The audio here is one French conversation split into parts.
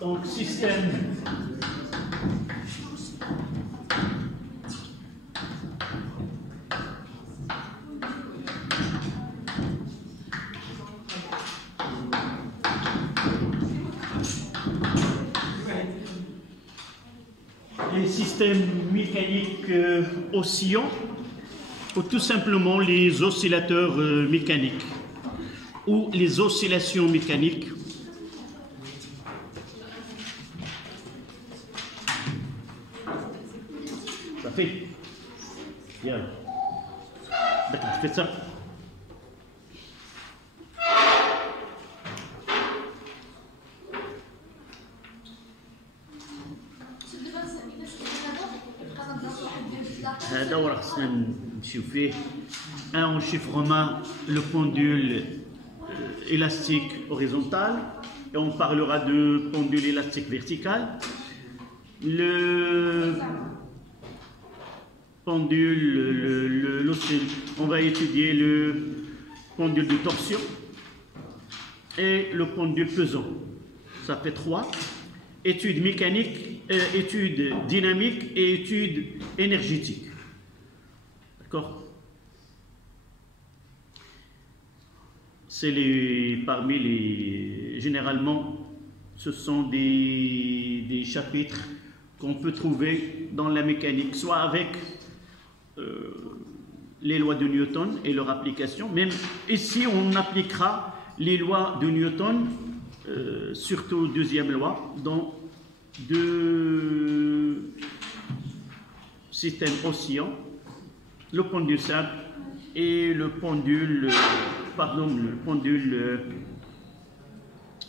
Donc, système les systèmes mécaniques oscillants, ou tout simplement les oscillateurs mécaniques, ou les oscillations mécaniques. Ça fait bien. D'accord, tu fais ça. هذا وراه خصنا نمشيو فيه. On chiffrera le pendule élastique horizontal et on parlera de pendule élastique vertical. Le pendule, on va étudier le pendule de torsion et le pendule pesant. Ça fait 3. Études mécaniques, études dynamiques et études énergétiques. D'accord? C'est généralement, ce sont des chapitres qu'on peut trouver dans la mécanique, soit avec les lois de Newton et leur application. Même ici, on appliquera les lois de Newton, surtout deuxième loi, dans 2 systèmes oscillants, le pendule simple et le pendule,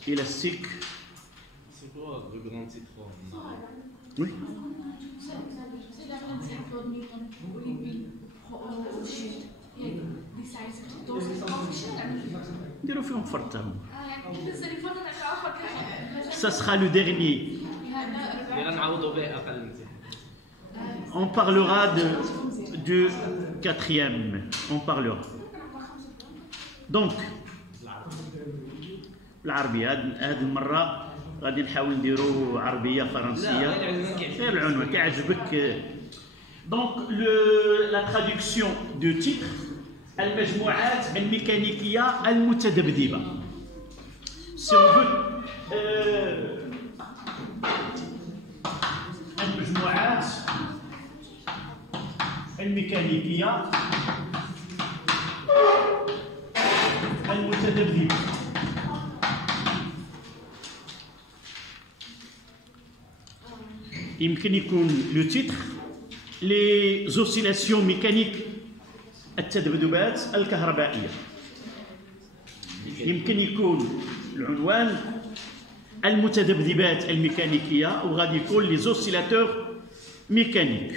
élastique. C'est quoi le grand titre? Oui. Ça sera le dernier. On parlera du 4e. On parlera. Donc, العربية هذه المرة غادي نحاول نديرو عربية فرنسية. غير العنوان كيعجبك. Donc, la traduction du titre, المجموعات الميكانيكية المتذبذبة. Si on veut, المجموعات الميكانيكية المتذبذبة. يمكن يكون لو تيتر les oscillations mécaniques التذبذبات الكهربائية. يمكن يكون العنوان المتذبذبات الميكانيكية وغادي يكون les oscillateurs mécaniques.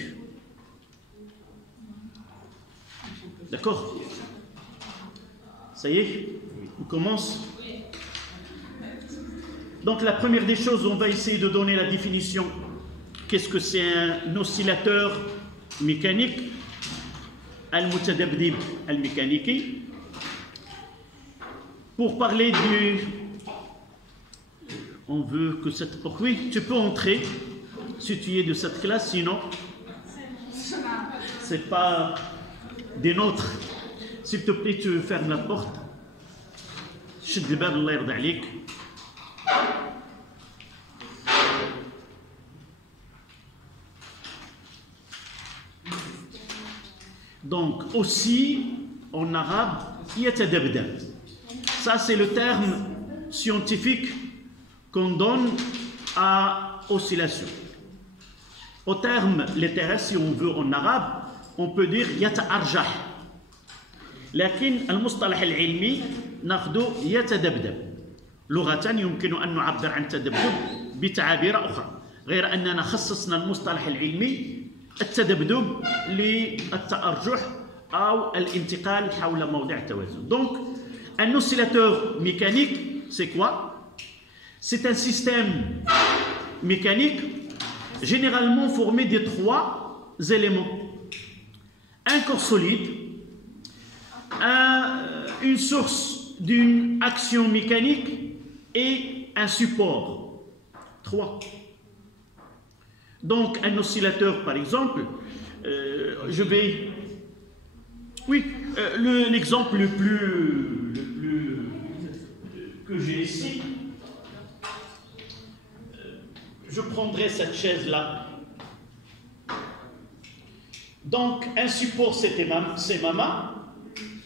D'accord? Ça y est, on commence. Donc la première des choses, on va essayer de donner la définition. Qu'est-ce que c'est un oscillateur mécanique? Al-mutadabdib al-mécanique. Pour parler du... On veut que cette... Oui, tu peux entrer si tu es de cette classe, sinon c'est pas des nôtres. S'il te plaît, tu fermes la porte. شد الباب الله يرضى عليك. Donc, aussi, en arabe, yatadabdab. Ça, c'est le terme scientifique qu'on donne à oscillation. Au terme littéraire, si on veut en arabe, on peut dire yata'arjah. لكن المصطلح العلمي ناخذ يتذبذب. لغة يمكن أن نعبر عن تذبذب بتعابير أخرى، غير أننا خصصنا المصطلح العلمي التذبذب للتأرجح أو الانتقال حول موضع التوازن. Donc, un oscillateur mécanique, c'est quoi? C'est un système mécanique généralement formé de 3 éléments. Un corps solide, une source d'une action mécanique et un support. 3. Donc, un oscillateur, par exemple, je vais... Oui, l'exemple le plus que j'ai ici, je prendrai cette chaise-là. Donc, un support, c'est ma main.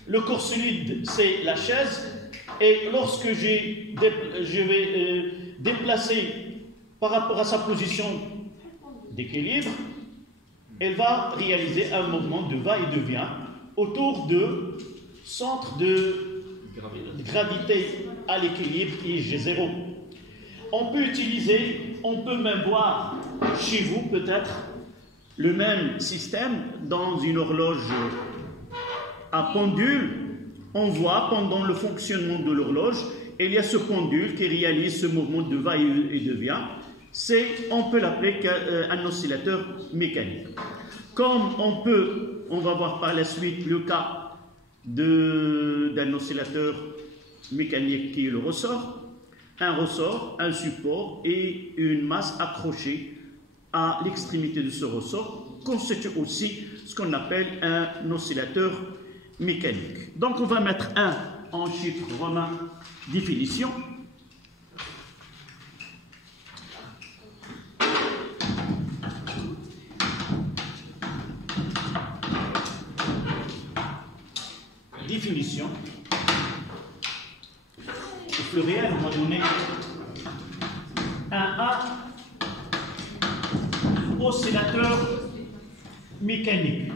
Le corps solide, c'est la chaise. Et lorsque je vais déplacer par rapport à sa position d'équilibre, elle va réaliser un mouvement de va et de vient autour de centre de gravité à l'équilibre IG0. On peut même voir chez vous peut-être le même système dans une horloge à pendule. On voit pendant le fonctionnement de l'horloge, il y a ce pendule qui réalise ce mouvement de va et de vient. On peut l'appeler un oscillateur mécanique. Comme on va voir par la suite le cas d'un oscillateur mécanique qui est le ressort, un support et une masse accrochée à l'extrémité de ce ressort constitue aussi ce qu'on appelle un oscillateur mécanique. Donc on va mettre 1 en chiffre romain définition. Définition. Au pluriel, on va donner un A oscillateur mécanique.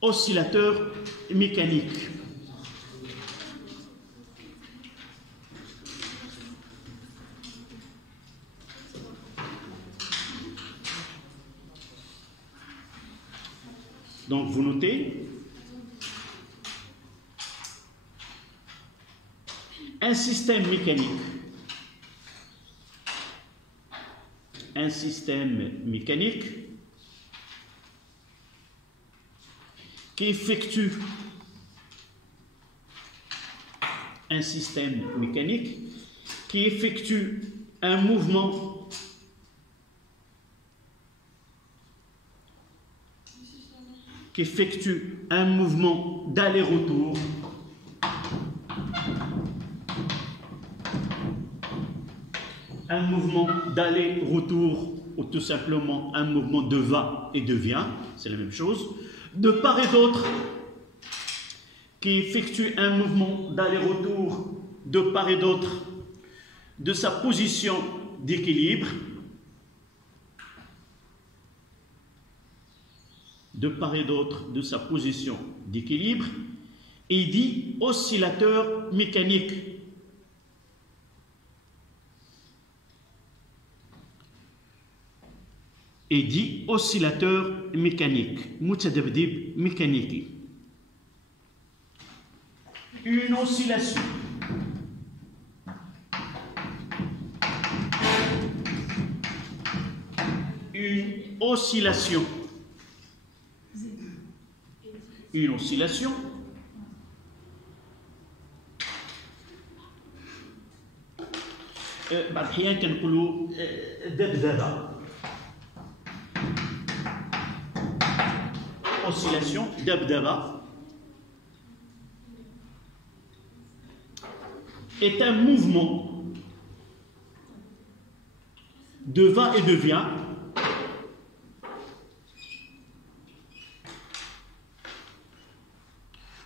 Oscillateur mécanique. Donc vous notez un système mécanique. Un système mécanique qui effectue un mouvement d'aller-retour ou tout simplement un mouvement de va et de vient, c'est la même chose, de part et d'autre, qui effectue un mouvement d'aller-retour de part et d'autre de sa position d'équilibre, et dit oscillateur mécanique. متذبذب mécanique. Une oscillation. Une oscillation. بعض الأحيان كنقولوا دبدبة. Oscillation, dabdaba, est un mouvement de va et de vient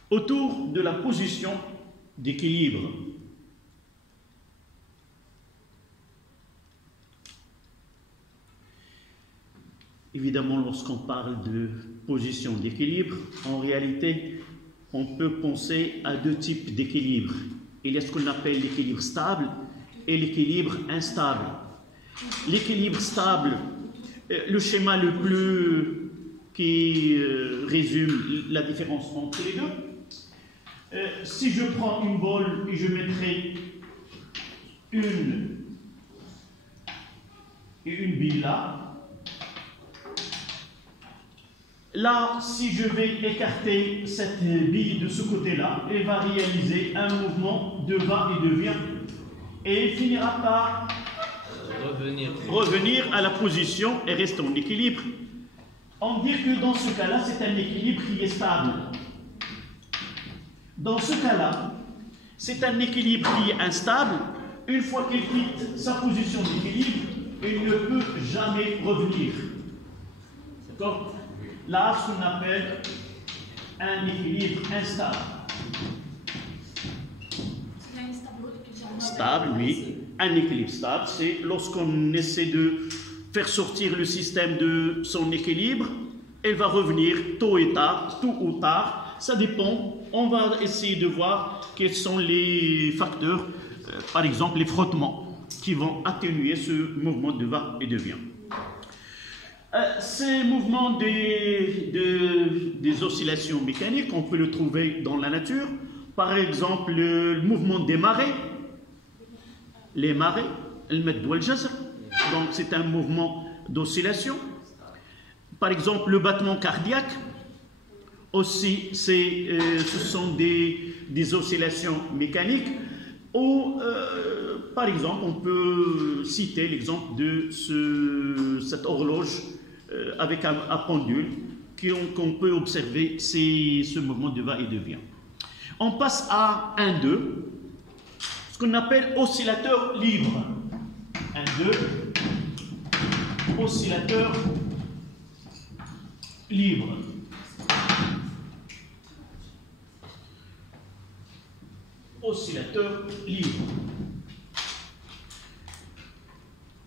autour de la position d'équilibre. Évidemment, lorsqu'on parle de position d'équilibre, en réalité, on peut penser à deux types d'équilibre. Il y a ce qu'on appelle l'équilibre stable et l'équilibre instable. L'équilibre stable, le schéma le plus qui résume la différence entre les deux. Si je prends une bolle et je mettrai une bille là, Là, si je vais écarter cette bille de ce côté-là, elle va réaliser un mouvement de va et de vient et finira par revenir à la position et rester en équilibre. On dit que dans ce cas-là, c'est un équilibre qui est stable. Dans ce cas-là, c'est un équilibre qui est instable. Une fois qu'il quitte sa position d'équilibre, il ne peut jamais revenir. D'accord? Là, ce qu'on appelle un équilibre instable. Stable, oui. Un équilibre stable, c'est lorsqu'on essaie de faire sortir le système de son équilibre, elle va revenir tôt ou tard. Ça dépend. On va essayer de voir quels sont les facteurs, par exemple les frottements, qui vont atténuer ce mouvement de va et de vient. Ces mouvements des oscillations mécaniques, on peut le trouver dans la nature. Par exemple, le mouvement des marées. Les marées, le mad wal jazr, donc c'est un mouvement d'oscillation. Par exemple, le battement cardiaque, aussi, ce sont des oscillations mécaniques. Ou, par exemple, on peut citer l'exemple de cette horloge avec un pendule qu'on peut observer, c'est ce mouvement de va et de vient. On passe à 1-2, ce qu'on appelle oscillateur libre. 1-2, oscillateur libre. Oscillateur libre.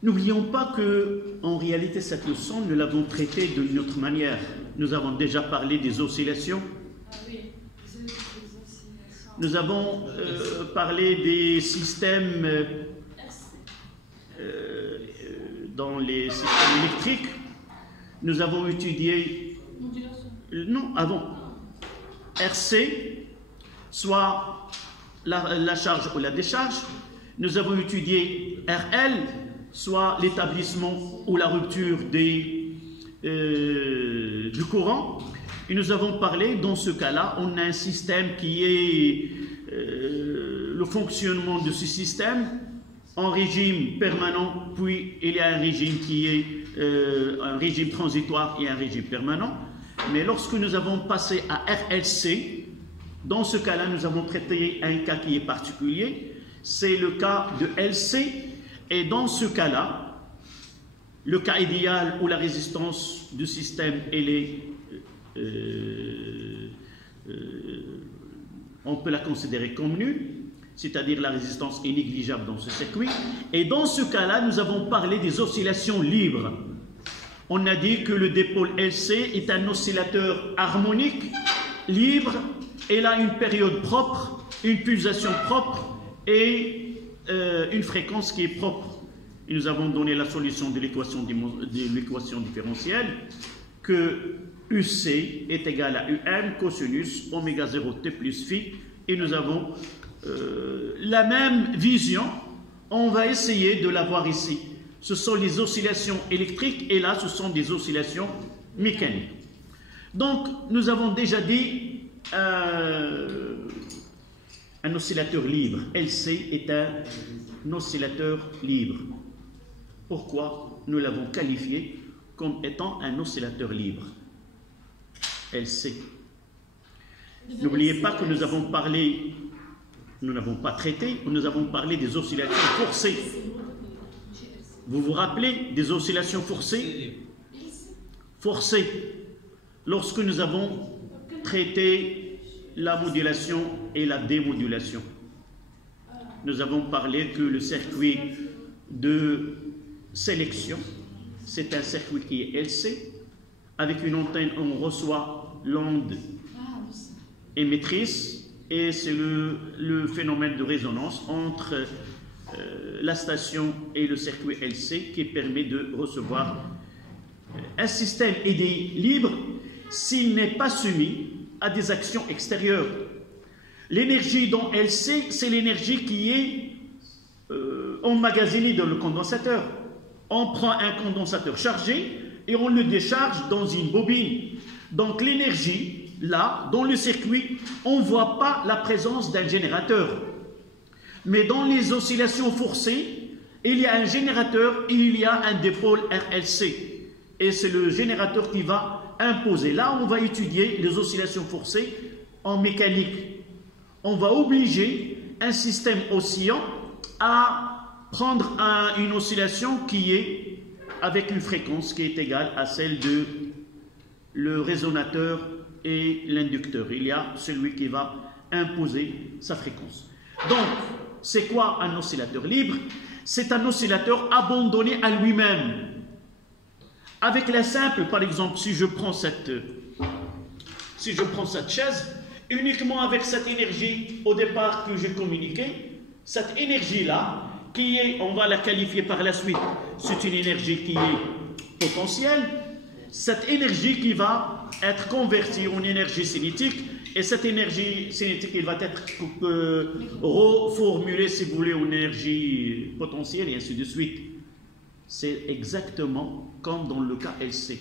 N'oublions pas que, en réalité, cette leçon, nous l'avons traitée d'une autre manière. Nous avons déjà parlé des oscillations. Nous avons parlé des systèmes dans les systèmes électriques. Nous avons étudié... Non, avant. RC, soit la charge ou la décharge. Nous avons étudié RL, soit l'établissement ou la rupture du courant. Et nous avons parlé, dans ce cas-là, on a un système qui est le fonctionnement de ce système en régime permanent, puis il y a un régime qui est un régime transitoire et un régime permanent. Mais lorsque nous avons passé à RLC, dans ce cas-là, nous avons traité un cas qui est particulier, c'est le cas de LC. Et dans ce cas-là, le cas idéal où la résistance du système, elle est, on peut la considérer comme nulle, c'est-à-dire la résistance est négligeable dans ce circuit. Et dans ce cas-là, nous avons parlé des oscillations libres. On a dit que le dipôle LC est un oscillateur harmonique, libre, et a une période propre, une pulsation propre et une fréquence qui est propre. Et nous avons donné la solution de l'équation différentielle que UC est égal à UM cosinus oméga 0 T plus phi. Et nous avons la même vision. On va essayer de l'avoir ici. Ce sont les oscillations électriques et là, ce sont des oscillations mécaniques. Donc, nous avons déjà dit un oscillateur libre. LC est un oscillateur libre. Pourquoi nous l'avons qualifié comme étant un oscillateur libre? LC. N'oubliez pas que nous avons parlé, nous n'avons pas traité, nous avons parlé des oscillations forcées. Vous vous rappelez des oscillations forcées? Forcées. Lorsque nous avons traité la modulation et la démodulation, nous avons parlé que le circuit de sélection, c'est un circuit qui est LC. Avec une antenne, on reçoit l'onde émettrice et c'est le phénomène de résonance entre la station et le circuit LC qui permet de recevoir un système aidé libre s'il n'est pas soumis à des actions extérieures. L'énergie dans LC, c'est l'énergie qui est emmagasinée dans le condensateur. On prend un condensateur chargé et on le décharge dans une bobine. Donc l'énergie, là, dans le circuit, on ne voit pas la présence d'un générateur. Mais dans les oscillations forcées, il y a un générateur et il y a un dipôle RLC. Et c'est le générateur qui va imposer. Là, on va étudier les oscillations forcées en mécanique. On va obliger un système oscillant à prendre une oscillation qui est avec une fréquence qui est égale à celle de le résonateur et l'inducteur. Il y a celui qui va imposer sa fréquence. Donc, c'est quoi un oscillateur libre? C'est un oscillateur abandonné à lui-même. Avec la simple, par exemple, si je prends cette chaise, uniquement avec cette énergie au départ que j'ai communiquée, cette énergie-là, qui est, on va la qualifier par la suite, c'est une énergie qui est potentielle, cette énergie qui va être convertie en énergie cinétique, et cette énergie cinétique, elle va être reformulée, si vous voulez, en énergie potentielle, et ainsi de suite. C'est exactement comme dans le cas LC.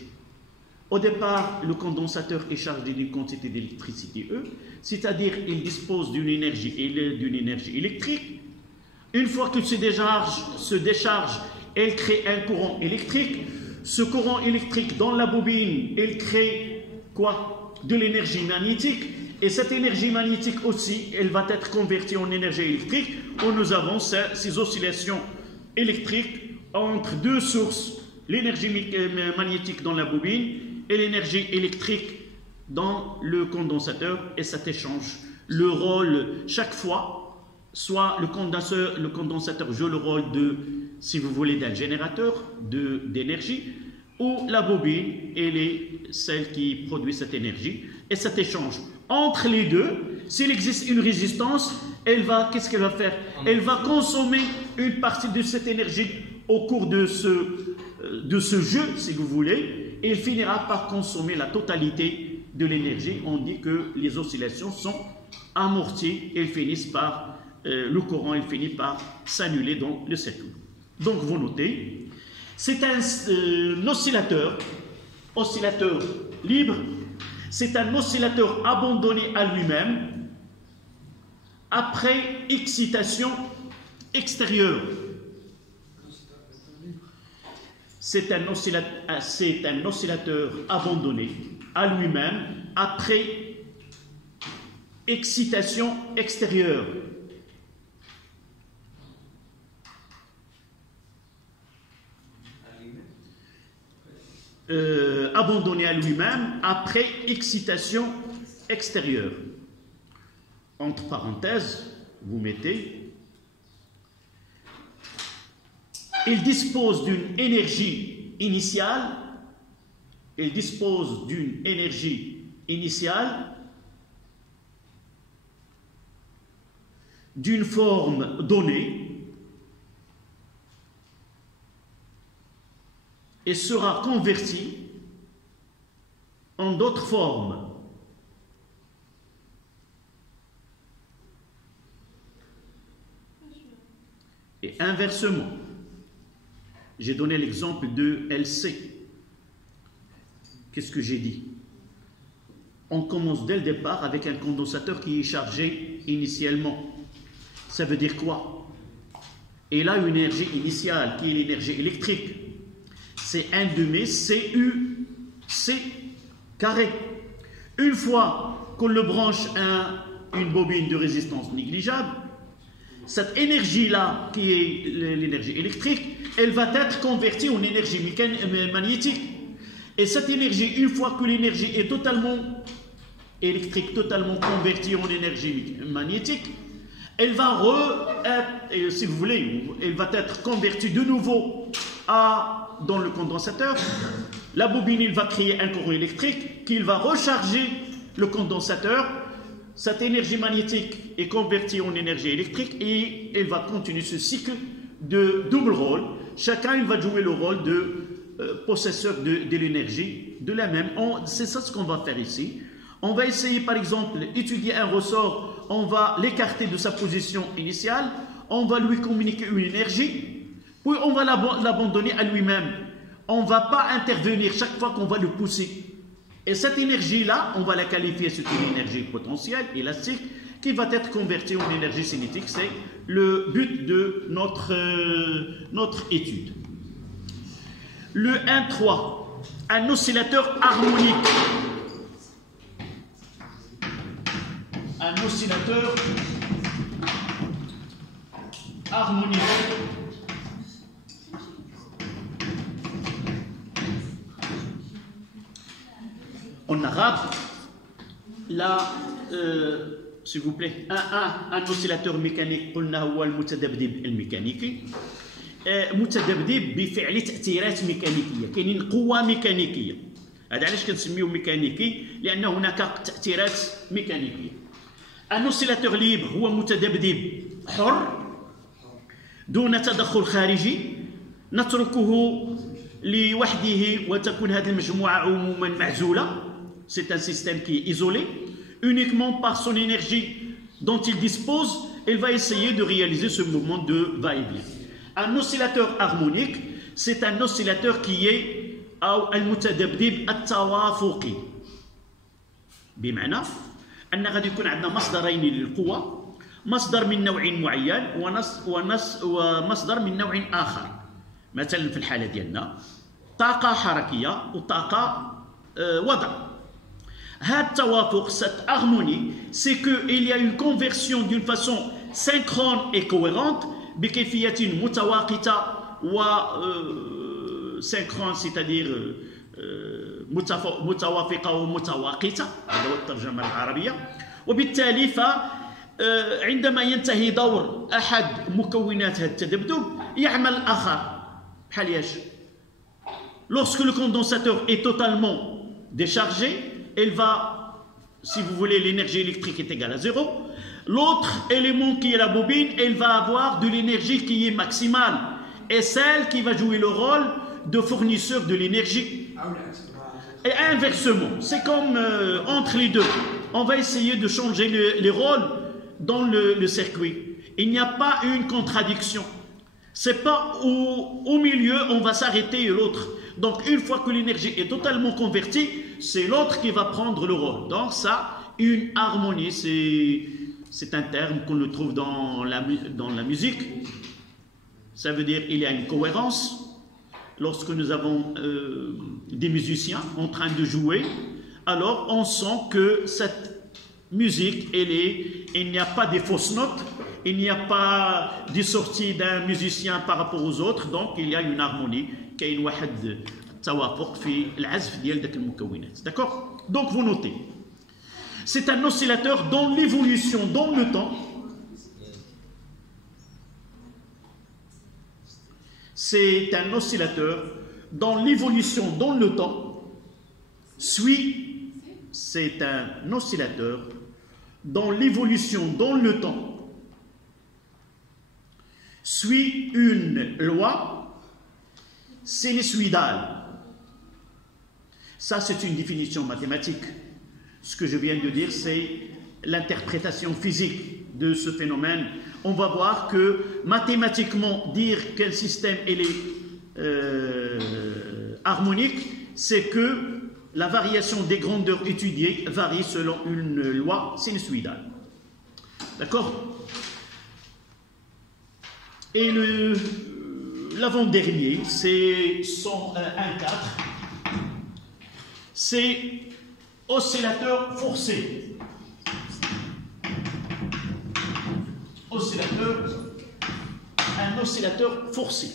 Au départ, le condensateur est chargé d'une quantité d'électricité E, c'est-à-dire il dispose d'une énergie électrique. Une fois qu'il se décharge, elle crée un courant électrique. Ce courant électrique dans la bobine, il crée quoi? De l'énergie magnétique. Et cette énergie magnétique aussi, elle va être convertie en énergie électrique, où nous avons ces oscillations électriques entre deux sources, l'énergie magnétique dans la bobine et l'énergie électrique dans le condensateur, et cet échange. Le rôle, chaque fois, soit le condensateur joue le rôle de, si vous voulez, d'un générateur d'énergie, ou la bobine, elle est celle qui produit cette énergie, et cet échange. Entre les deux, s'il existe une résistance, qu'est-ce qu'elle va faire? Elle va consommer une partie de cette énergie au cours de ce jeu, si vous voulez, et il finira par consommer la totalité de l'énergie. On dit que les oscillations sont amorties et finissent par, le courant il finit par s'annuler dans le circuit. Donc vous notez, c'est un oscillateur libre, c'est un oscillateur abandonné à lui-même après excitation extérieure. C'est un oscillateur abandonné à lui-même après excitation extérieure. Abandonné à lui-même après excitation extérieure. Entre parenthèses, vous mettez, il dispose d'une énergie initiale, d'une forme donnée, et sera converti en d'autres formes. Et inversement, j'ai donné l'exemple de LC. Qu'est-ce que j'ai dit? On commence dès le départ avec un condensateur qui est chargé initialement. Ça veut dire quoi? Il a une énergie initiale qui est l'énergie électrique. C'est 1 demi CU/C carré. Une fois qu'on le branche à une bobine de résistance négligeable, cette énergie-là, qui est l'énergie électrique, elle va être convertie en énergie magnétique. Et cette énergie, une fois que l'énergie est totalement électrique, totalement convertie en énergie magnétique, elle va si vous voulez, elle va être convertie de nouveau dans le condensateur. La bobine, il va créer un courant électrique qui va recharger le condensateur. Cette énergie magnétique est convertie en énergie électrique et elle va continuer ce cycle de double rôle. Chacun, il va jouer le rôle de possesseur de l'énergie de la même. C'est ça ce qu'on va faire ici. On va essayer, par exemple, d'étudier un ressort. On va l'écarter de sa position initiale. On va lui communiquer une énergie. Puis on va l'abandonner à lui-même. On ne va pas intervenir chaque fois qu'on va le pousser. Et cette énergie-là, on va la qualifier, c'est une énergie potentielle, élastique, qui va être convertie en énergie cinétique. C'est le but de notre étude. Le 1,3, un oscillateur harmonique. Un oscillateur harmonique. En arabe, là, s'il vous plaît, un oscillateur mécanique, قلنا هو المتذبذب الميكانيكي. متذبذب بفعل تأثيرات ميكانيكية، كاينين قوة ميكانيكية. هذا علاش كنسميوه ميكانيكي، لأن هناك تأثيرات ميكانيكية. ان اوسيلاتور ليبر هو متذبذب حر دون تدخل خارجي، نتركه لوحده وتكون هذه المجموعة عموما معزولة. C'est un système qui est isolé, uniquement par son énergie dont il dispose, il va essayer de réaliser ce mouvement de va-et-vient. Un oscillateur harmonique, c'est un oscillateur qui est أو المتذبذب التوافقي. بمعنى أن غادي يكون عندنا مصدرين للقوة، مصدر من نوع معين ومصدر من نوع آخر. مثلا في الحالة ديالنا طاقة حركية وطاقة وضع. هذا التوافق, cette harmonie, c'est qu'il y a une conversion d'une façon synchrone et cohérente بكيفية متواقيتة و synchrone, c'est-à-dire متوافقة ومتواقيتة، هذا هو الترجمة العربية. وبالتالي فعندما ينتهي دور أحد مكونات هذا التذبذب يعمل الآخر. بحال ايش؟ Lorsque le condensateur est totalement déchargé, elle va, si vous voulez, l'énergie électrique est égale à 0. L'autre élément qui est la bobine, elle va avoir de l'énergie qui est maximale et celle qui va jouer le rôle de fournisseur de l'énergie. Et inversement, c'est comme entre les deux. On va essayer de changer les rôles dans le circuit. Il n'y a pas une contradiction. C'est pas au milieu, on va s'arrêter et l'autre. Donc une fois que l'énergie est totalement convertie, c'est l'autre qui va prendre le rôle. Donc ça, une harmonie, c'est un terme qu'on le trouve dans la musique. Ça veut dire qu'il y a une cohérence. Lorsque nous avons des musiciens en train de jouer, alors on sent que cette musique, il n'y a pas des fausses notes, il n'y a pas des sorties d'un musicien par rapport aux autres, donc il y a une harmonie. كاين واحد التوافق في العزف ديال داك المكونات. D'accord? Donc vous notez. C'est un oscillateur dont l'évolution dans le temps c'est un oscillateur dont l'évolution dans le temps suit, c'est un oscillateur dont l'évolution dans le temps suit une loi sinusoïdale. Ça, c'est une définition mathématique. Ce que je viens de dire, c'est l'interprétation physique de ce phénomène. On va voir que mathématiquement, dire qu'un système est harmonique, c'est que la variation des grandeurs étudiées varie selon une loi sinusoïdale. D'accord? Et l'avant-dernier, c'est 101.4. C'est oscillateur forcé. Un oscillateur forcé.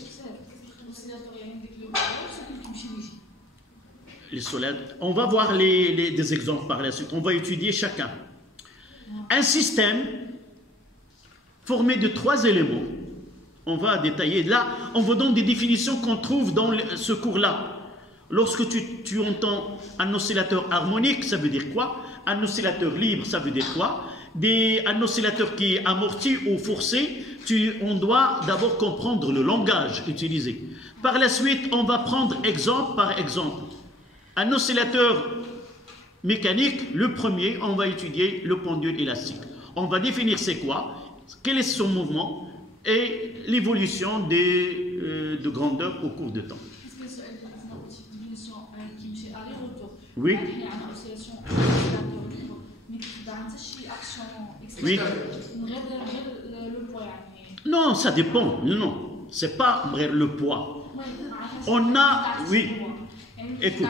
On va voir des exemples par la suite. On va étudier chacun. Un système formé de 3 éléments. On va détailler. Là, on vous donne des définitions qu'on trouve dans ce cours-là. Lorsque tu entends un oscillateur harmonique, ça veut dire quoi? Un oscillateur libre, ça veut dire quoi? Un oscillateur qui est amorti ou forcé, on doit d'abord comprendre le langage utilisé. Par la suite, on va prendre exemple par exemple. Un oscillateur mécanique, le premier, on va étudier le pendule élastique. On va définir c'est quoi, quel est son mouvement et l'évolution de grandeur au cours de temps. Oui. Oui. Non, ça dépend. Non, c'est pas le poids. On a, oui. Écoute,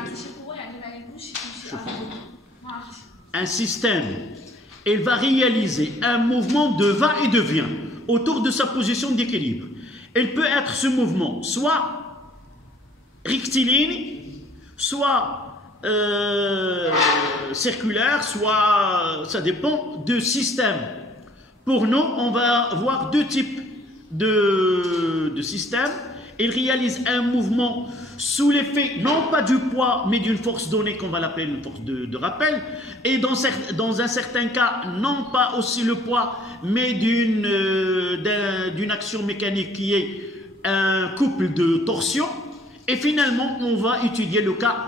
un système, il va réaliser un mouvement de va et de vient autour de sa position d'équilibre. Il peut être ce mouvement soit rectiligne, soit circulaire, soit ça dépend du système. Pour nous, on va avoir deux types de systèmes. Il réalise un mouvement sous l'effet, non pas du poids, mais d'une force donnée qu'on va l'appeler une force de rappel. Et dans un certain cas, non pas aussi le poids, mais d'une action mécanique qui est un couple de torsion. Et finalement, on va étudier le cas.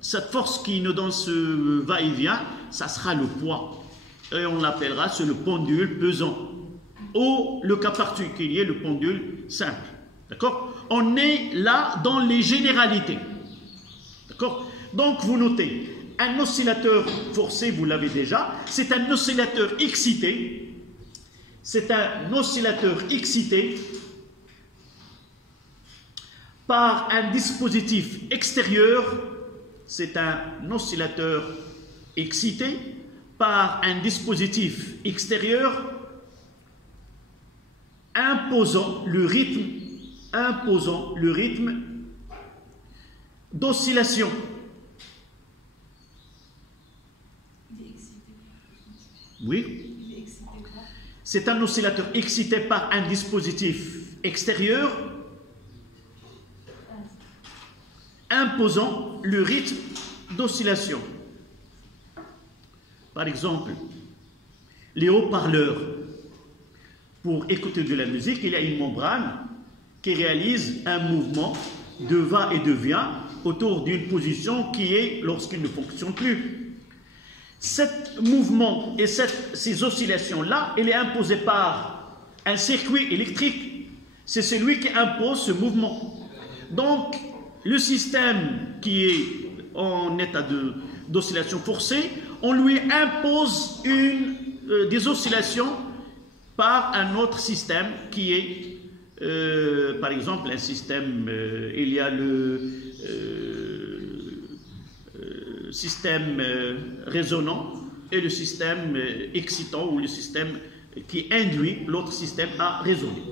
Cette force qui nous donne ce va-et-vient, ça sera le poids. Et on l'appellera, c'est le pendule pesant. Ou le cas particulier, le pendule simple. D'accord? On est là dans les généralités. D'accord? Donc vous notez, un oscillateur forcé, vous l'avez déjà, c'est un oscillateur excité. C'est un oscillateur excité par un dispositif extérieur. C'est un oscillateur excité par un dispositif extérieur imposant le rythme d'oscillation. Oui. C'est un oscillateur excité par un dispositif extérieur imposant le rythme d'oscillation. Par exemple, les haut-parleurs. Pour écouter de la musique, il y a une membrane qui réalise un mouvement de va et de vient autour d'une position qui est lorsqu'il ne fonctionne plus. Cet mouvement et ces oscillations-là, elle est imposée par un circuit électrique. C'est celui qui impose ce mouvement. Donc, le système qui est en état d'oscillation forcée, on lui impose des oscillations par un autre système qui est, par exemple, un système, il y a le système résonant et le système excitant ou le système qui induit l'autre système à résonner.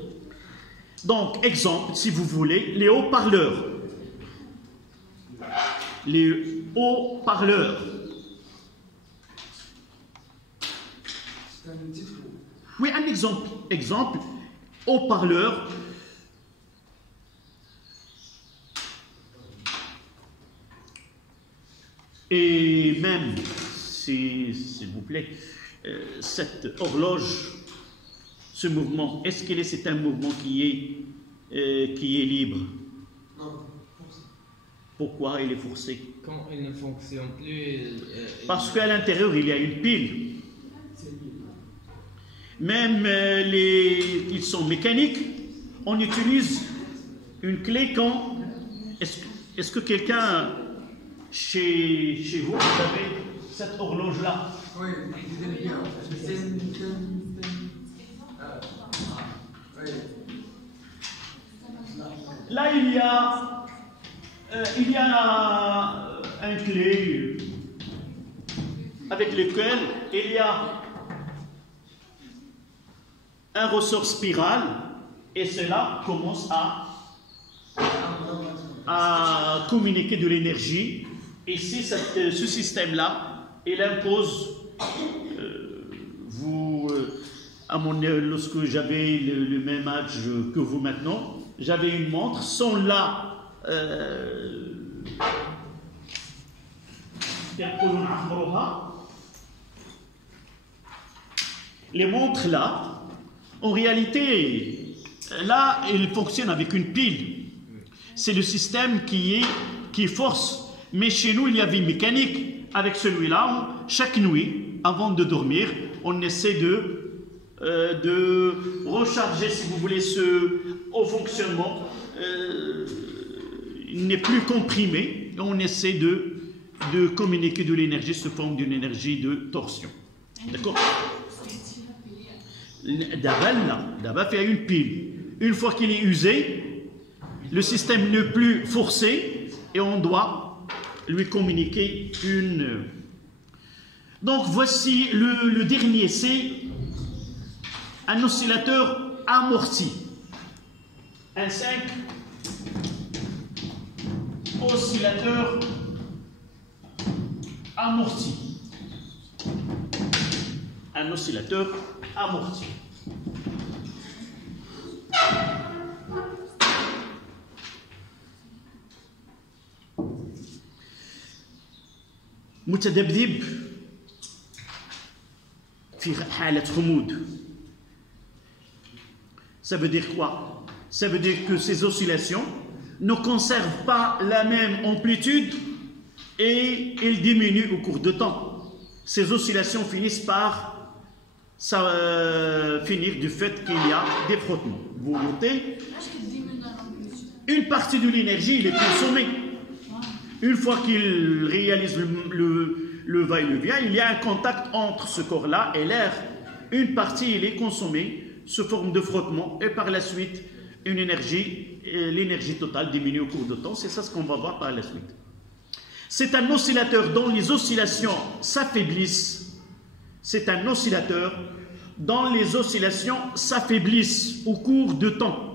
Donc, exemple, si vous voulez, les haut-parleurs. Les haut-parleurs. Oui, un exemple. Exemple, haut-parleur. Et même, s'il vous plaît, cette horloge, ce mouvement, est-ce que c'est un mouvement qui est libre? Non, forcé. Pourquoi il est forcé? Quand il ne fonctionne plus... Parce qu'à l'intérieur, il y a une pile. Même qui sont mécaniques, on utilise une clé quand... Est-ce que quelqu'un, chez vous, vous avez cette horloge-là? Oui, bien. Là, il y a un clé avec lequel il y a un ressort spiral et cela commence à communiquer de l'énergie. Et c'est ce système-là, il impose, lorsque j'avais le même âge que vous maintenant, j'avais une montre, sans là, les montres là, en réalité, là, elles fonctionnent avec une pile. C'est le système qui force. Mais chez nous, il y avait une mécanique. Avec celui-là, chaque nuit, avant de dormir, on essaie de recharger, si vous voulez, au fonctionnement. Il n'est plus comprimé. On essaie de communiquer de l'énergie sous forme d'une énergie de torsion. D'accord? D'abord, il y a une pile. Une fois qu'il est usé, le système n'est plus forcé et on doit lui communiquer une. Donc voici le dernier, c'est un oscillateur amorti. Un 5 oscillateur amorti. Un oscillateur amorti. متذبذب في حالة خمود. Ça veut dire quoi? Ça veut dire que ces oscillations ne conservent pas la même amplitude et elles diminuent au cours de temps. Ces oscillations finissent par finir du fait qu'il y a des frottements. Vous notez, une partie de l'énergie est consommée. Une fois qu'il réalise le va-et-vient, il y a un contact entre ce corps-là et l'air. Une partie, il est consommée sous forme de frottement et par la suite, l'énergie totale diminue au cours de temps. C'est ça ce qu'on va voir par la suite. C'est un oscillateur dont les oscillations s'affaiblissent. C'est un oscillateur dont les oscillations s'affaiblissent au cours de temps.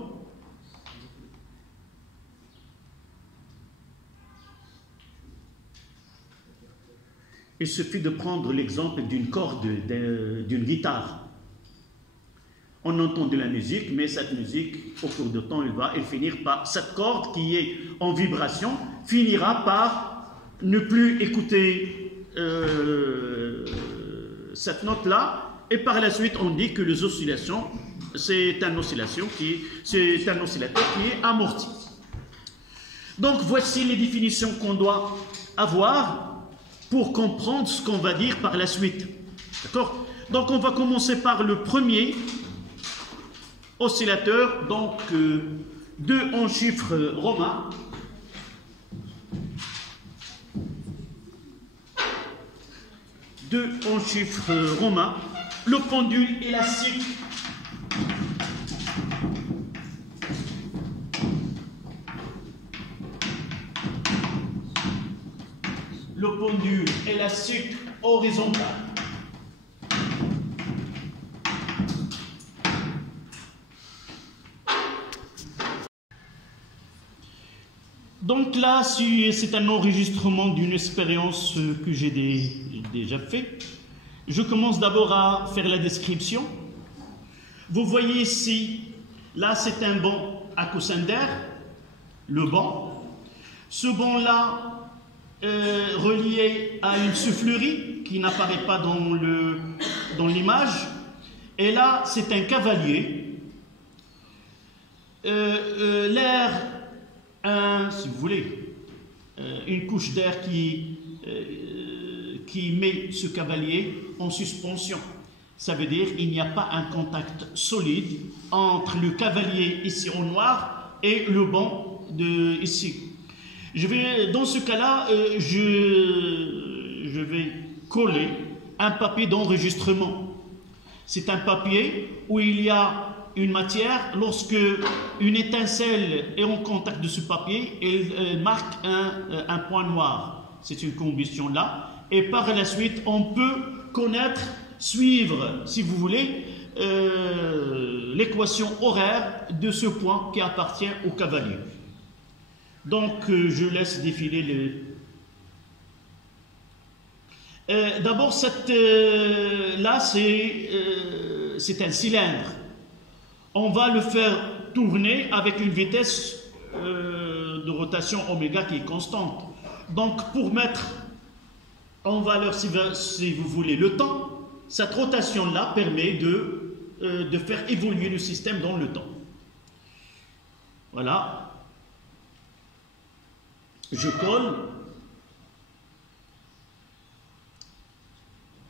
Il suffit de prendre l'exemple d'une corde d'une guitare. On entend de la musique, mais cette musique, au cours de temps, elle finir par... Cette corde qui est en vibration finira par ne plus écouter cette note-là, et par la suite, on dit que les oscillations, c'est un oscillateur qui est amorti. Donc, voici les définitions qu'on doit avoir pour comprendre ce qu'on va dire par la suite. D'accord? Donc, on va commencer par le premier oscillateur, donc 2 en chiffres romains. En chiffres romains, le pendule élastique horizontal. Donc là, c'est un enregistrement d'une expérience que j'ai déjà fait. Je commence d'abord à faire la description. Vous voyez ici, là c'est un banc à coussin d'air, le banc. Ce banc-là, relié à une soufflerie qui n'apparaît pas dans l'image. Et là, c'est un cavalier. L'air, si vous voulez, une couche d'air qui met ce cavalier en suspension. Ça veut dire qu'il n'y a pas un contact solide entre le cavalier ici en noir et le banc ici. Dans ce cas-là, je vais coller un papier d'enregistrement. C'est un papier où il y a une matière. Lorsque une étincelle est en contact de ce papier, elle marque un point noir. C'est une combustion là. Et par la suite, on peut suivre, si vous voulez, l'équation horaire de ce point qui appartient au cavalier. Donc, je laisse défiler d'abord, là, c'est un cylindre. On va le faire tourner avec une vitesse de rotation oméga qui est constante. Donc, pour mettre en valeur, si vous voulez, le temps, cette rotation-là permet de faire évoluer le système dans le temps. Voilà. Je colle.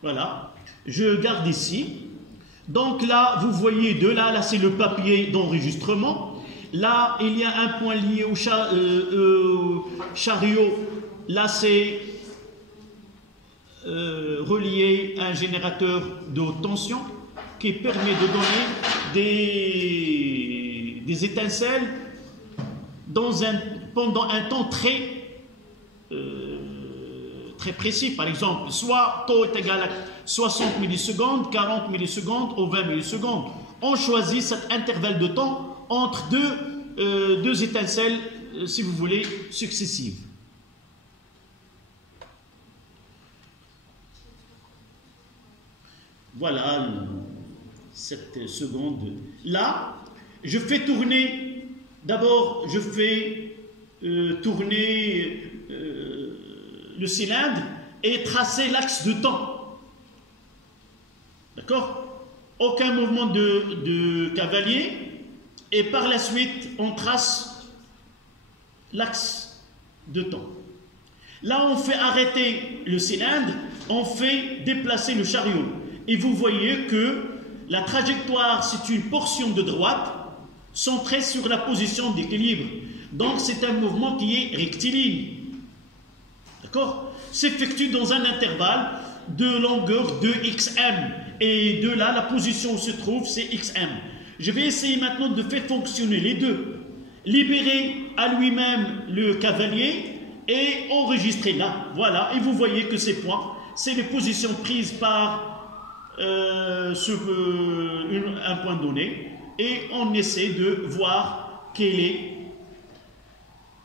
Voilà. Je garde ici. Donc là, vous voyez là c'est le papier d'enregistrement. Là, il y a un point lié au chariot. Là, c'est relié à un générateur de haute tension qui permet de donner des étincelles pendant un temps très précis. Par exemple, soit taux est égal à 60 millisecondes, 40 millisecondes ou 20 millisecondes. On choisit cet intervalle de temps entre deux étincelles, si vous voulez, successives. Voilà cette seconde. Là, je fais tourner, d'abord je fais tourner le cylindre et tracer l'axe de temps. D'accord? Aucun mouvement de cavalier, et par la suite on trace l'axe de temps. Là on fait arrêter le cylindre, on fait déplacer le chariot. Et vous voyez que la trajectoire, c'est une portion de droite centrée sur la position d'équilibre. Donc c'est un mouvement qui est rectiligne. D'accord? S'effectue dans un intervalle de longueur de xm. Et de là, la position où se trouve, c'est xm. Je vais essayer maintenant de faire fonctionner les deux. Libérer à lui-même le cavalier et enregistrer là. Voilà, et vous voyez que ces points, c'est les positions prises par sur un point donné, et on essaie de voir quelle est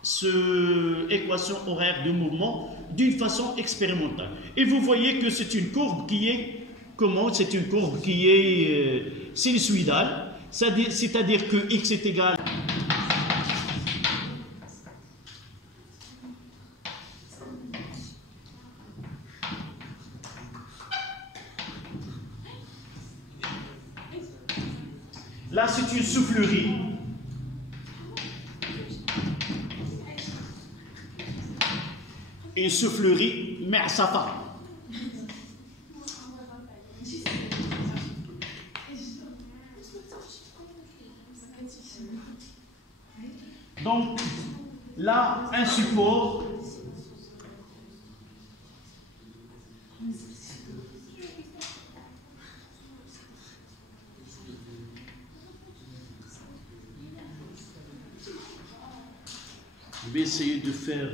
cette équation horaire de mouvement d'une façon expérimentale. Et vous voyez que c'est une courbe qui est comment? C'est une courbe qui est sinusoïdale, c'est-à-dire que x est égal . Là, c'est une soufflerie. Une soufflerie Me'safa. Donc, là, un support. Je vais essayer de faire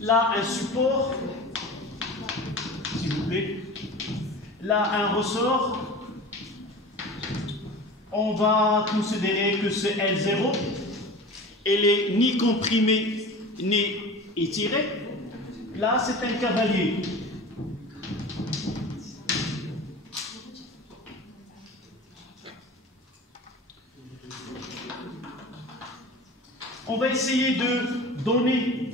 là un support, s'il vous plaît, là un ressort. On va considérer que c'est L0. Elle est ni comprimée ni étirée. Là, c'est un cavalier. On va essayer de donner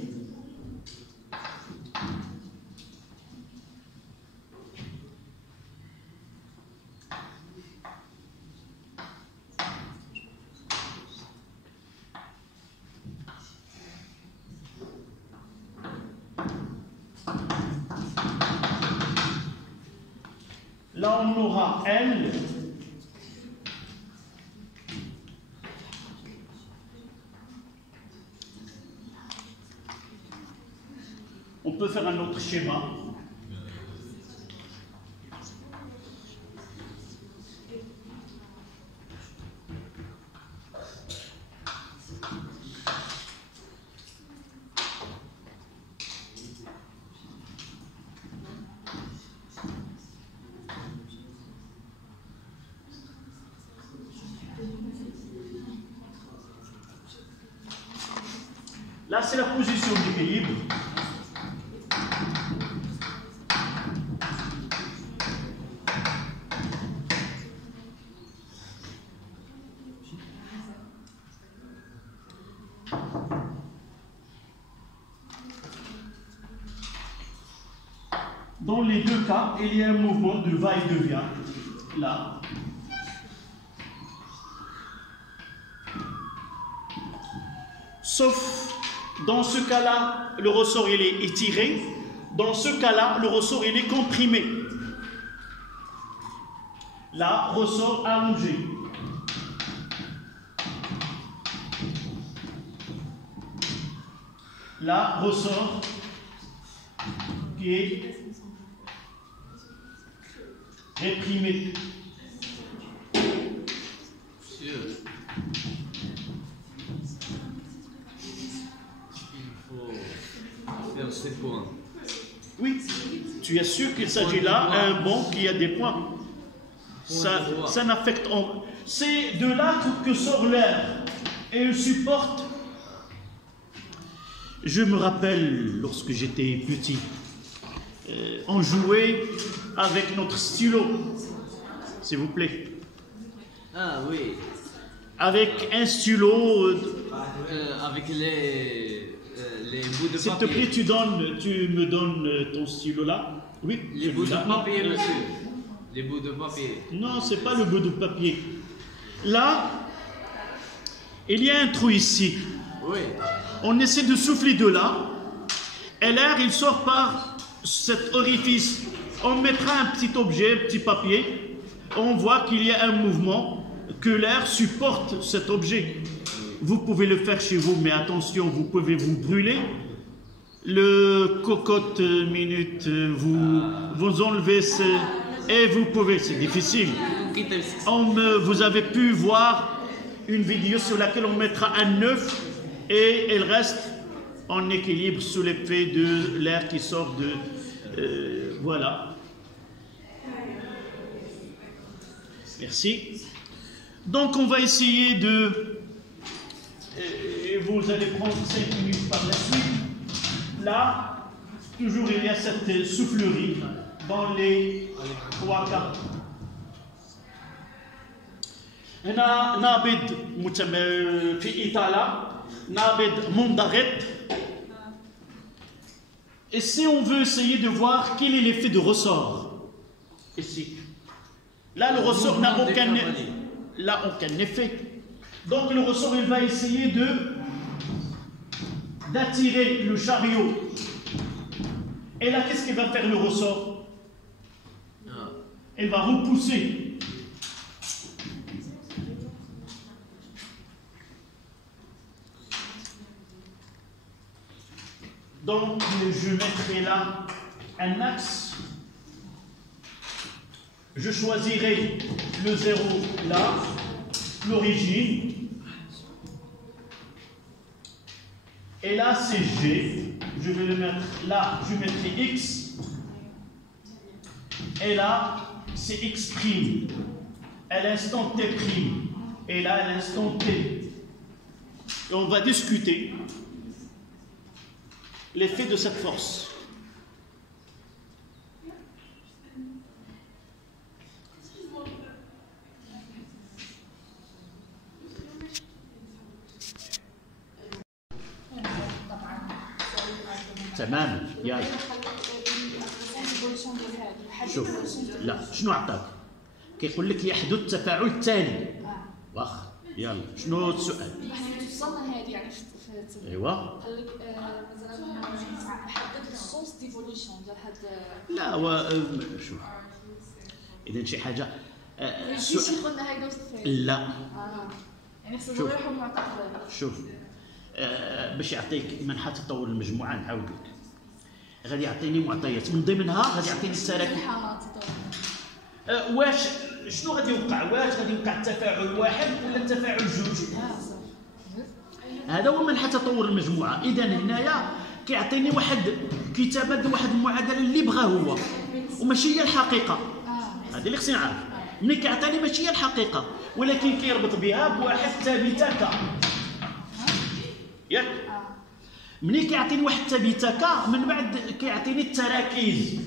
là, on aura L. On peut faire un autre schéma. Là, c'est la position d'équilibre. Dans les deux cas, il y a un mouvement de va-et-vient, là. Sauf Dans ce cas-là, le ressort il est étiré. Dans ce cas-là, le ressort il est comprimé. Là, ressort allongé. Là, ressort qui est réprimé. Monsieur, il faut faire ces points. Oui, tu es sûr qu'il s'agit là d'un banc qui a des points. Ça n'affecte... C'est de là que sort l'air et il supporte. Je me rappelle, lorsque j'étais petit, on jouait avec notre stylo, s'il vous plaît. Ah oui. Avec un stylo. Avec les bouts de papier. S'il te plaît, tu me donnes ton stylo là. Oui. Les bouts de papier, monsieur. Les bouts de papier. Non, c'est pas le bout de papier. Là, il y a un trou ici. Oui. On essaie de souffler de là, et l'air il sort par cet orifice. On mettra un petit objet, un petit papier, on voit qu'il y a un mouvement, que l'air supporte cet objet. Vous pouvez le faire chez vous, mais attention, vous pouvez vous brûler. Le cocotte minute, vous enlevez et vous pouvez, c'est difficile. Vous avez pu voir une vidéo sur laquelle on mettra un œuf et elle reste en équilibre sous l'effet de l'air qui sort de... voilà. Merci. Donc on va essayer de... vous allez prendre 5 minutes par la suite. Là, toujours il y a cette soufflerie dans les 3 cas. هنا نابض في إطالة نابض منضغط. Et si on veut essayer de voir quel est l'effet de ressort ici, là le ressort n'a aucun effet. Donc le ressort il va essayer d'attirer le chariot. Et là qu'est-ce qu'il va faire le ressort? Il va repousser. Donc, je mettrai là un axe. Je choisirai le 0 là, l'origine. Et là, c'est G. Je vais le mettre là, je mettrai X. Et là, c'est X'. À l'instant T'. Et là, à l'instant T. Et on va discuter l'effet de cette force. تمام يلا شوف لا شنو عطاك كيقول لك يحدث تفاعل التالي واخا يلا شنو السؤال توصلنا هذه يعني ايوا قال لك مثلا حدد السونس ديفوليوشن ديال هاد لا هو شوف اذا شي حاجه شي قلنا هاي نفس لا يعني خصنا نروحوا معطى شوف باش يعطيك من حتى تطور المجموعه نعاود لك غادي يعطيني معطيات من ضمنها غادي يعطيني التراكيب واش شنو غادي يوقع واش غادي يوقع التفاعل واحد ولا التفاعل جوج هذا هو منحى تطور المجموعه اذا هنايا كيعطيني واحد كتابه واحد المعادله اللي بغاه هو وماشي هي الحقيقه هذه اللي خصني نعرف ملي كيعطيني ماشي هي الحقيقه ولكن كيربط بها بواحد ثابته ك ياك ملي كيعطيني واحد الثابته ك من بعد كيعطيني التراكيز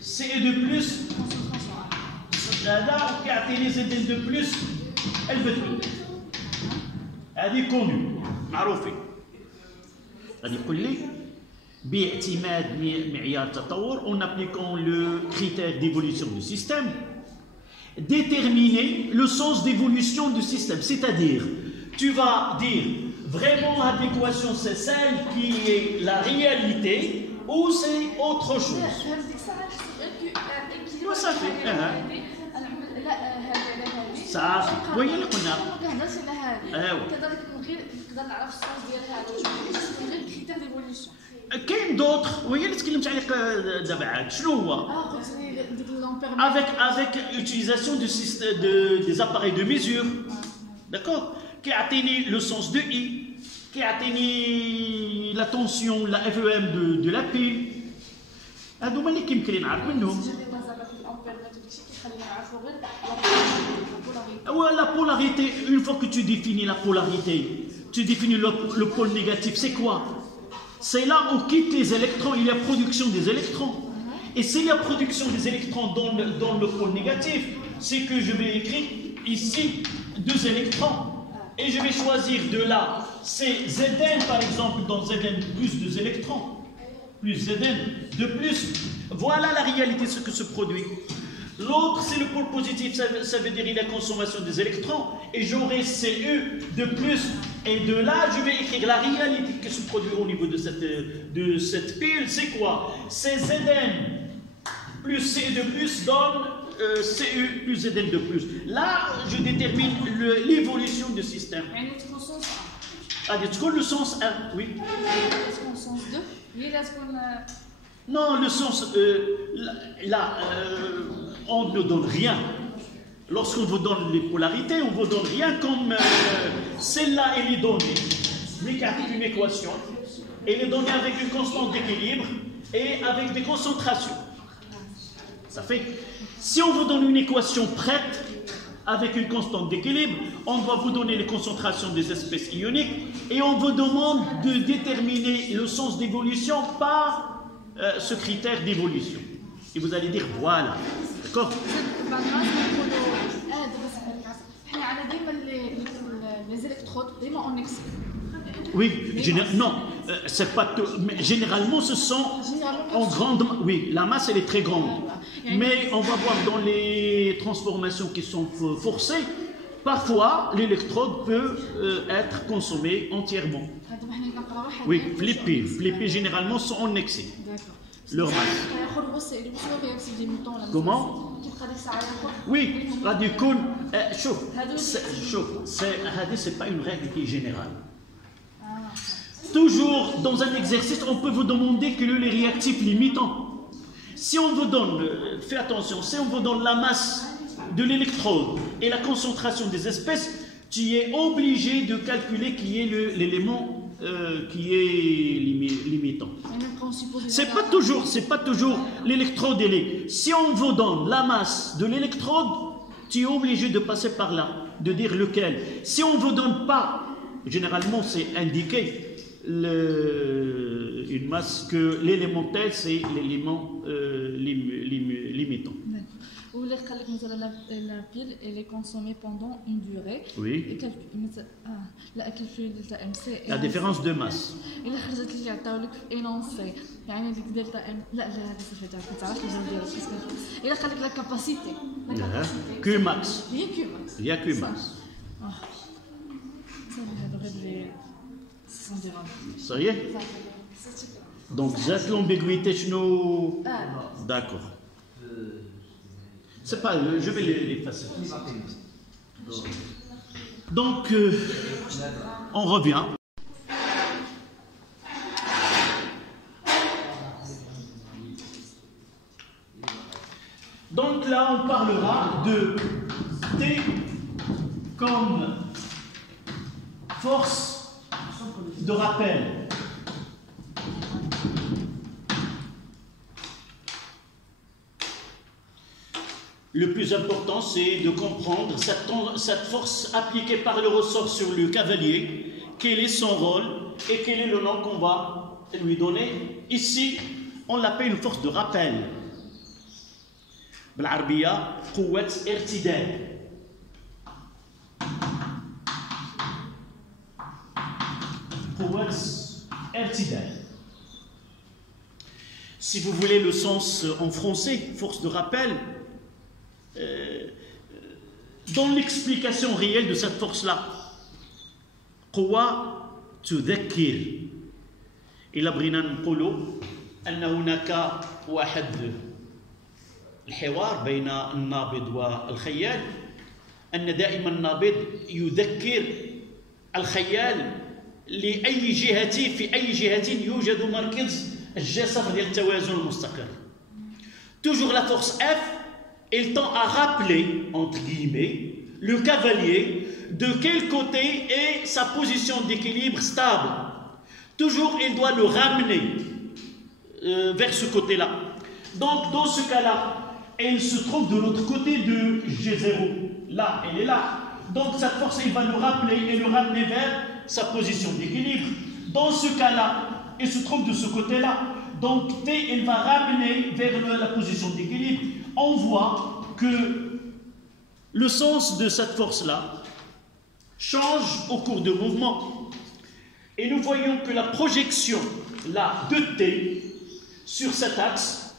سي دو بلس هذا وكيعطيني زد دو بلس البتول هذه كوني معروفين غادي يقول لي باعتماد معيار التطور on appliquant le critère d'évolution du système déterminer le sens d'évolution du système c'est-à-dire tu vas dire vraiment adéquation, c'est celle qui est la réalité ou c'est autre chose. صافي صافي وهي اللي قلنا ايوا كذلك من غير نقدر نعرف السونس ديال هذا من غير كريتير ديفوليوشن. كاين دوطخ وهي اللي تكلمت عليك دابا عاد شنو هو قلت لي ديك لامبير avec utilisation du système des appareils de mesure d'accord كيعطيني le sens de I كيعطيني la tension la FEM de la pile هادو هما اللي كيمكن لي نعرف منهم. La polarité, une fois que tu définis la polarité, tu définis le pôle négatif, c'est quoi? C'est là où quittent les électrons, il y a production des électrons. Et s'il y a production des électrons dans le pôle négatif, c'est que je vais écrire ici 2 électrons. Et je vais choisir de là, c'est Zn par exemple, dans Zn plus 2 électrons. Plus Zn de plus. Voilà la réalité, ce que se produit. L'autre, c'est le pôle positif, ça veut dire la consommation des électrons. Et j'aurai Cu de plus. Et de là, je vais écrire la réalité qui se produit au niveau de cette pile. C'est quoi? C'est Zn plus Cu de plus donne Cu plus Zn de plus. Là, je détermine l'évolution du système. Ah, le sens 1, oui. Le sens 2, non, le sens, là, on ne donne rien. Lorsqu'on vous donne les polarités, on ne vous donne rien comme celle-là, elle est donnée. Mais car une équation, elle est donnée avec une constante d'équilibre et avec des concentrations. Ça fait, si on vous donne une équation prête, avec une constante d'équilibre, on va vous donner les concentrations des espèces ioniques et on vous demande de déterminer le sens d'évolution par ce critère d'évolution. Et vous allez dire voilà. D'accord? Oui, non, c'est pas tout, mais généralement ce sont en grande, oui, la masse elle est très grande, mais on va voir dans les transformations qui sont forcées, parfois l'électrode peut être consommé entièrement. Oui, les piles généralement sont en excès. Leur masse. Comment? Oui, radicule. C'est pas une règle qui est générale. Toujours dans un exercice, on peut vous demander quels sont les réactifs limitants. Si on vous donne, fais attention, si on vous donne la masse de l'électrode et la concentration des espèces, tu es obligé de calculer qui est l'élément qui est limitant. C'est pas toujours l'électrode elle est. Si on vous donne la masse de l'électrode, tu es obligé de passer par là, de dire lequel. Si on ne vous donne pas, généralement c'est indiqué une masse que l'élément tel c'est l'élément limitant. Ou les la pile elle est consommée pendant une durée. Oui. La différence de masse. إلا خرجت لي عطاو لك في énoncé يعني ديك دلتا ام لا هذه صفه ما تعرفش الجو ديالها إلا قال لك لا كاباسيتي Q max. هي كيو ماكس. Il y a Q max. Ça y est? Donc cette l'ambiguïté chez nous. D'accord. C'est pas, je vais l'effacer. Donc, on revient. Donc là, on parlera de T comme force de rappel. Le plus important, c'est de comprendre cette force appliquée par le ressort sur le cavalier, quel est son rôle et quel est le nom qu'on va lui donner. Ici, on l'appelle une force de rappel. بالعربية قوة ارتداد. قوة ارتداد. Si vous voulez le sens en français, force de rappel, dans l'explication réelle de cette force-là, قوة تذكر. إلا بغينا نقولوا أن هناك واحد الحوار بين النابض والخيال، أن دائما النابض يذكر الخيال لأي جهة، في أي جهة يوجد مركز الجسر ديال التوازن المستقر. Toujours la force F, elle tend à rappeler, entre guillemets, le cavalier de quel côté est sa position d'équilibre stable. Toujours, il doit le ramener vers ce côté-là. Donc, dans ce cas-là, elle se trouve de l'autre côté de G0. Là, elle est là. Donc, cette force, il va le rappeler et le ramener vers sa position d'équilibre. Dans ce cas-là, il se trouve de ce côté-là. Donc, T, elle va ramener vers la position d'équilibre. On voit que le sens de cette force-là change au cours du mouvement. Et nous voyons que la projection là, de T sur cet axe,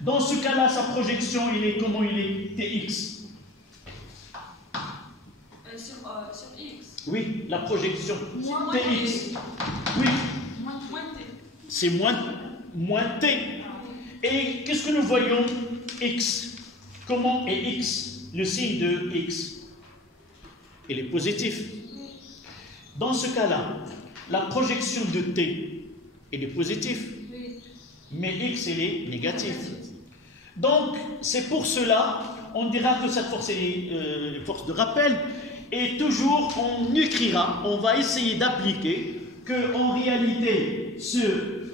dans ce cas-là, sa projection, il est comment il est TX. Sur X. Oui, la projection Moins TX. T. Oui, Moins T. c'est moins T. Et qu'est-ce que nous voyons? X. Comment est X? Le signe de X. Il est positif. Dans ce cas-là, la projection de T, elle est positive. Oui. Mais X, elle est négative. Donc, c'est pour cela, on dira que cette force est force de rappel. Et toujours, on écrira, on va essayer d'appliquer qu'en réalité, ce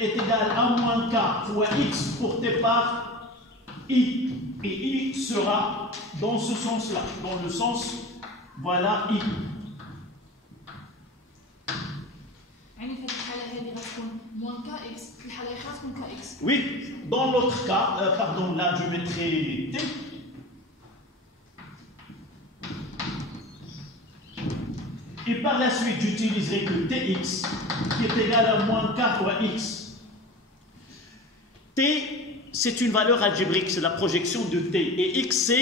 est égal à moins K fois X pour T par I. Et I sera dans ce sens-là, dans le sens, voilà, I. يعني في الحالة هذه غتكون موان كا إكس، في الحالة الأخرى تكون كا إكس. Oui, dans l'autre cas, pardon, là je mettrai T. Et par la suite, j'utiliserai que Tx, qui est égal à moins K fois X. T, c'est une valeur algébrique, c'est la projection de T. Et X,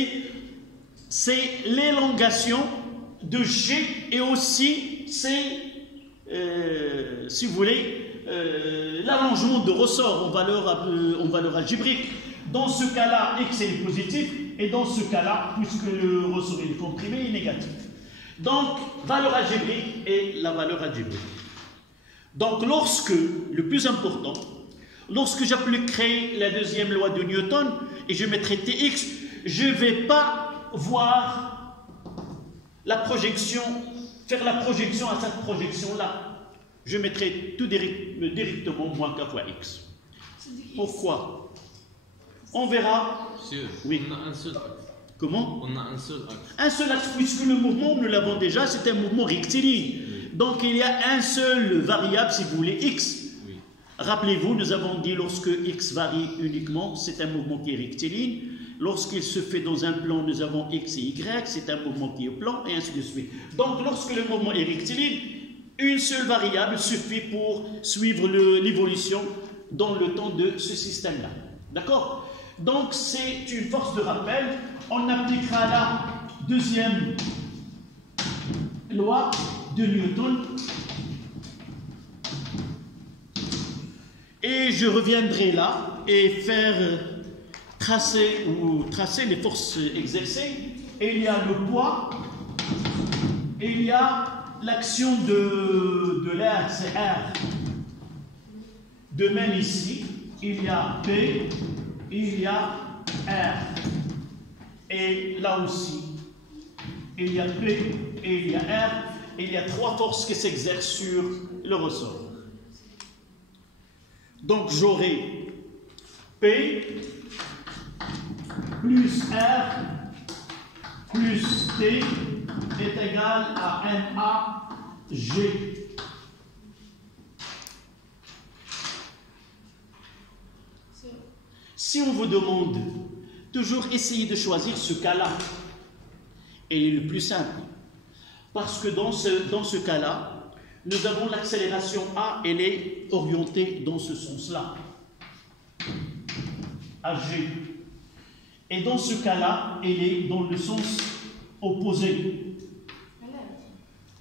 c'est l'élongation de G et aussi c'est, si vous voulez, l'allongement de ressort en valeur algébrique. Dans ce cas-là, X est positif et dans ce cas-là, puisque le ressort est comprimé, il est négatif. Donc, valeur algébrique et la valeur algébrique. Donc, le plus important, lorsque j'appliquerai la deuxième loi de Newton et je mettrai Tx, je ne vais pas voir la projection, faire la projection à cette projection-là. Je mettrai tout directement moins K fois X. Pourquoi? On verra. Monsieur, Oui. on a un seul axe. Comment? On a un seul axe. Un seul axe, puisque le mouvement, nous l'avons déjà, c'est un mouvement rectiligne. Donc il y a un seul variable, si vous voulez, X. Oui. Rappelez-vous, nous avons dit lorsque X varie uniquement, c'est un mouvement qui est rectiligne. Lorsqu'il se fait dans un plan, nous avons X et Y, c'est un mouvement qui est plan, et ainsi de suite. Donc lorsque le mouvement est rectiligne, une seule variable suffit pour suivre l'évolution dans le temps de ce système-là. D'accord? Donc c'est une force de rappel. On appliquera la deuxième loi de Newton. Et je reviendrai là et faire tracer les forces exercées. Et il y a le poids, et il y a l'action de l'air, c'est R. De même ici, il y a P, il y a R. Et là aussi, il y a P et il y a R. Et il y a trois forces qui s'exercent sur le ressort. Donc j'aurai P plus R plus T est égal à NA G. Si on vous demande, toujours essayer de choisir ce cas-là, et le plus simple. Parce que dans ce cas-là, nous avons l'accélération A, elle est orientée dans ce sens-là, AG. Et dans ce cas-là, elle est dans le sens opposé.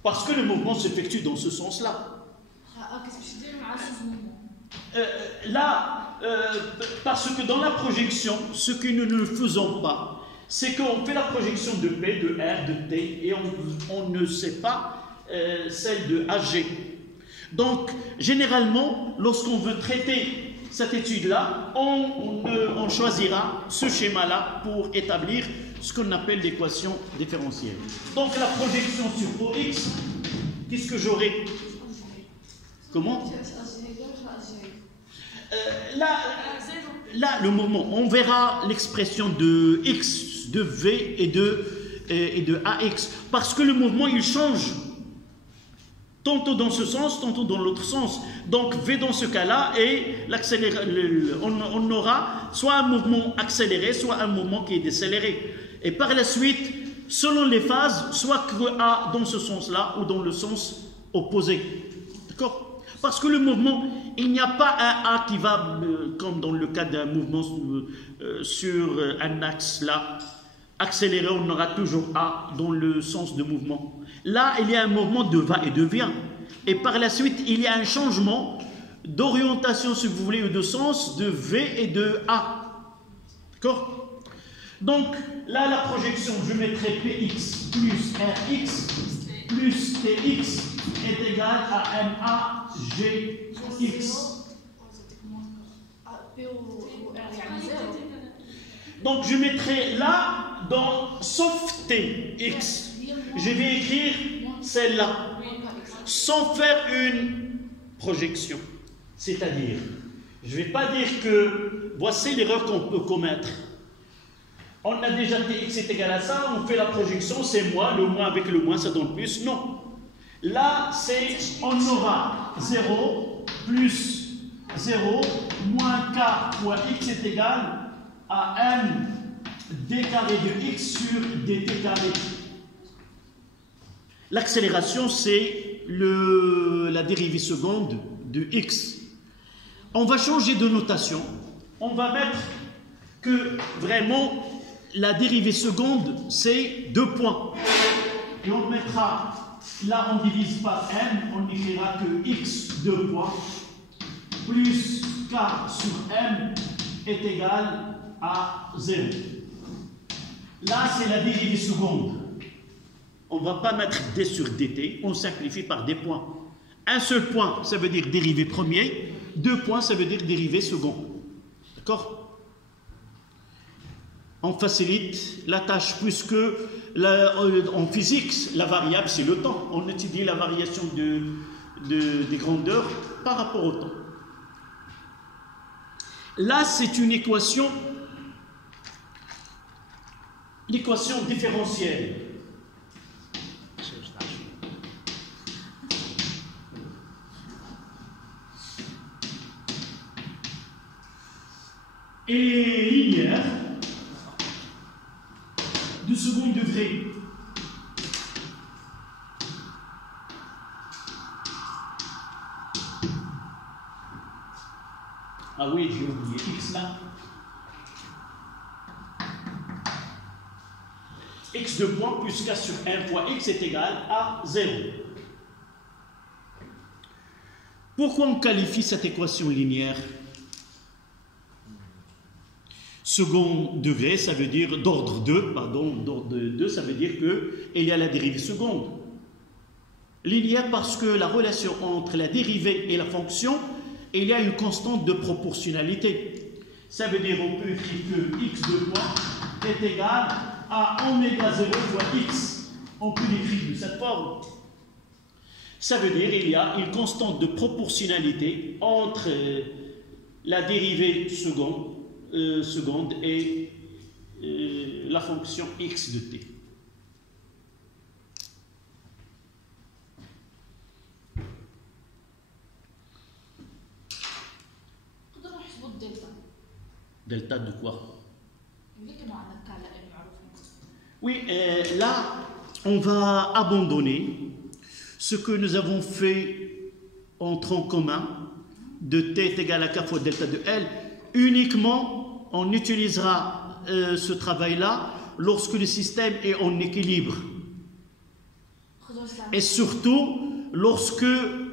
Parce que le mouvement s'effectue dans ce sens-là. Là, parce que dans la projection, ce que nous ne faisons pas, c'est qu'on fait la projection de P, de R, de T, et on ne sait pas celle de AG. Donc, généralement, lorsqu'on veut traiter cette étude-là, on choisira ce schéma-là pour établir ce qu'on appelle l'équation différentielle. Donc, la projection sur OX, qu'est-ce que j'aurai? Comment? Là, le moment, on verra l'expression de X, de V et de AX, parce que le mouvement, il change. Tantôt dans ce sens, tantôt dans l'autre sens. Donc V dans ce cas-là, et on aura soit un mouvement accéléré, soit un mouvement qui est décéléré. Et par la suite, selon les phases, soit que A dans ce sens-là ou dans le sens opposé. D'accord? Parce que le mouvement, il n'y a pas un A qui va, comme dans le cas d'un mouvement sur un axe là, accéléré, on aura toujours A dans le sens de mouvement. Là, il y a un mouvement de va et de vient. Et par la suite, il y a un changement d'orientation, si vous voulez, ou de sens de V et de A. D'accord? Donc, là, la projection, je mettrai Px plus Rx plus Tx est égal à MAGX. Donc, je mettrai là, dans sauf Tx. Je vais écrire celle-là, sans faire une projection. C'est-à-dire, je ne vais pas dire que voici l'erreur qu'on peut commettre. On a déjà Tx est égal à ça, on fait la projection, c'est moins, le moins avec le moins, ça donne plus. Non. Là, c'est, on aura 0 plus 0 moins k fois x est égal à m d carré de x sur dt carré. L'accélération, c'est la dérivée seconde de x. On va changer de notation. On va mettre que vraiment la dérivée seconde, c'est 2 points. Et on mettra, là on divise par m, on écrira que x 2 points plus k sur m est égal à 0. Là, c'est la dérivée seconde. On ne va pas mettre d sur dt, on simplifie par des points. Un seul point, ça veut dire dérivée premier. 2 points, ça veut dire dérivée second. D'accord? On facilite la tâche, puisque en physique, la variable, c'est le temps. On étudie la variation des grandeurs par rapport au temps. Là, c'est une équation différentielle. Et linéaire de second degré. Ah oui, j'ai oublié x là. X de point plus k sur 1 fois x est égal à 0. Pourquoi on qualifie cette équation linéaire? Second degré, ça veut dire d'ordre 2, d'ordre 2, ça veut dire qu'il y a la dérivée seconde. Linéaire parce que la relation entre la dérivée et la fonction, il y a une constante de proportionnalité. Ça veut dire qu'on peut écrire que x de point est égal à oméga 0 fois x. On peut l'écrire de cette forme. Ça veut dire qu'il y a une constante de proportionnalité entre la dérivée seconde et la fonction x de t. Delta de quoi? Oui, là, on va abandonner ce que nous avons fait en tronc commun de t est égal à k fois delta de L. Uniquement, on utilisera ce travail-là lorsque le système est en équilibre. Et surtout, lorsque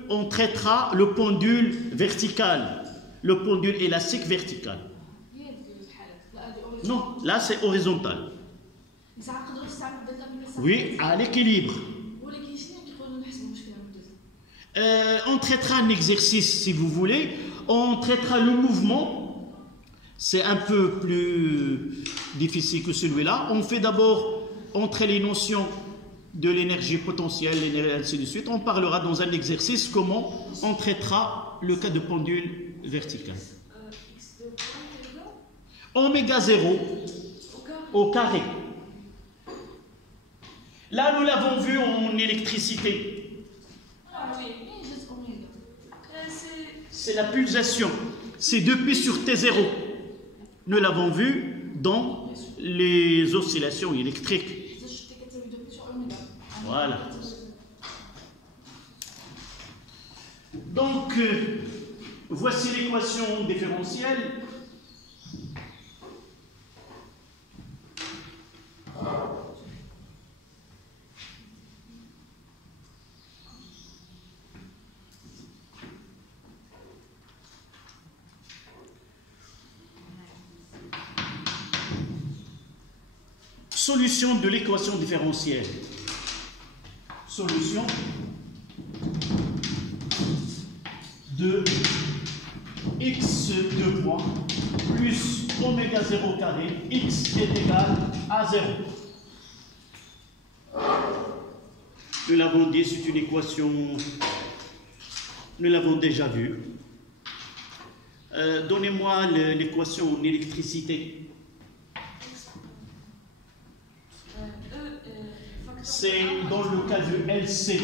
on traitera le pendule vertical, le pendule élastique vertical. Non, là c'est horizontal. Oui, à l'équilibre. On traitera un exercice si vous voulez. On traitera le mouvement. C'est un peu plus difficile que celui-là. On fait d'abord entrer les notions de l'énergie potentielle, et ainsi de suite. On parlera dans un exercice comment on traitera le cas de pendule vertical. Oméga 0 au carré. Là, nous l'avons vu en électricité. C'est la pulsation. C'est 2π sur T0. Nous l'avons vu dans les oscillations électriques. Voilà. Donc, voici l'équation différentielle. Solution de l'équation différentielle. Solution de x2 points plus oméga 0 carré, x est égal à 0. Nous l'avons dit, c'est une équation, nous l'avons déjà vue. Donnez-moi l'équation en électricité. C'est dans le cas de LC.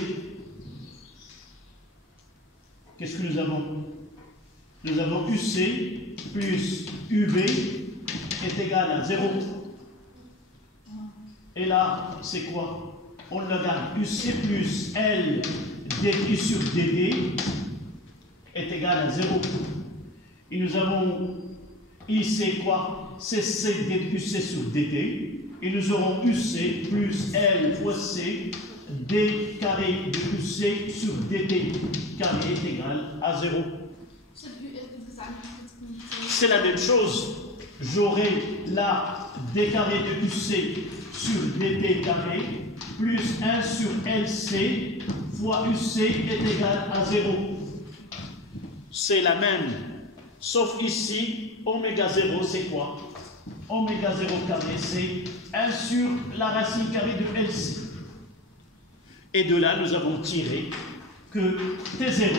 Qu'est-ce que nous avons? Nous avons UC plus UB est égal à 0. Et là, c'est quoi? On le garde. UC plus L dt sur dd est égal à 0. Et nous avons IC quoi? CC UC sur dt. Et nous aurons UC plus L fois C, D carré de UC sur DT carré est égal à 0. C'est la même chose. J'aurai là D carré de UC sur DT carré plus 1 sur LC fois UC est égal à 0. C'est la même. Sauf ici, oméga 0 c'est quoi? Oméga 0 carré, c'est 1 sur la racine carrée de LC. Et de là, nous avons tiré que T0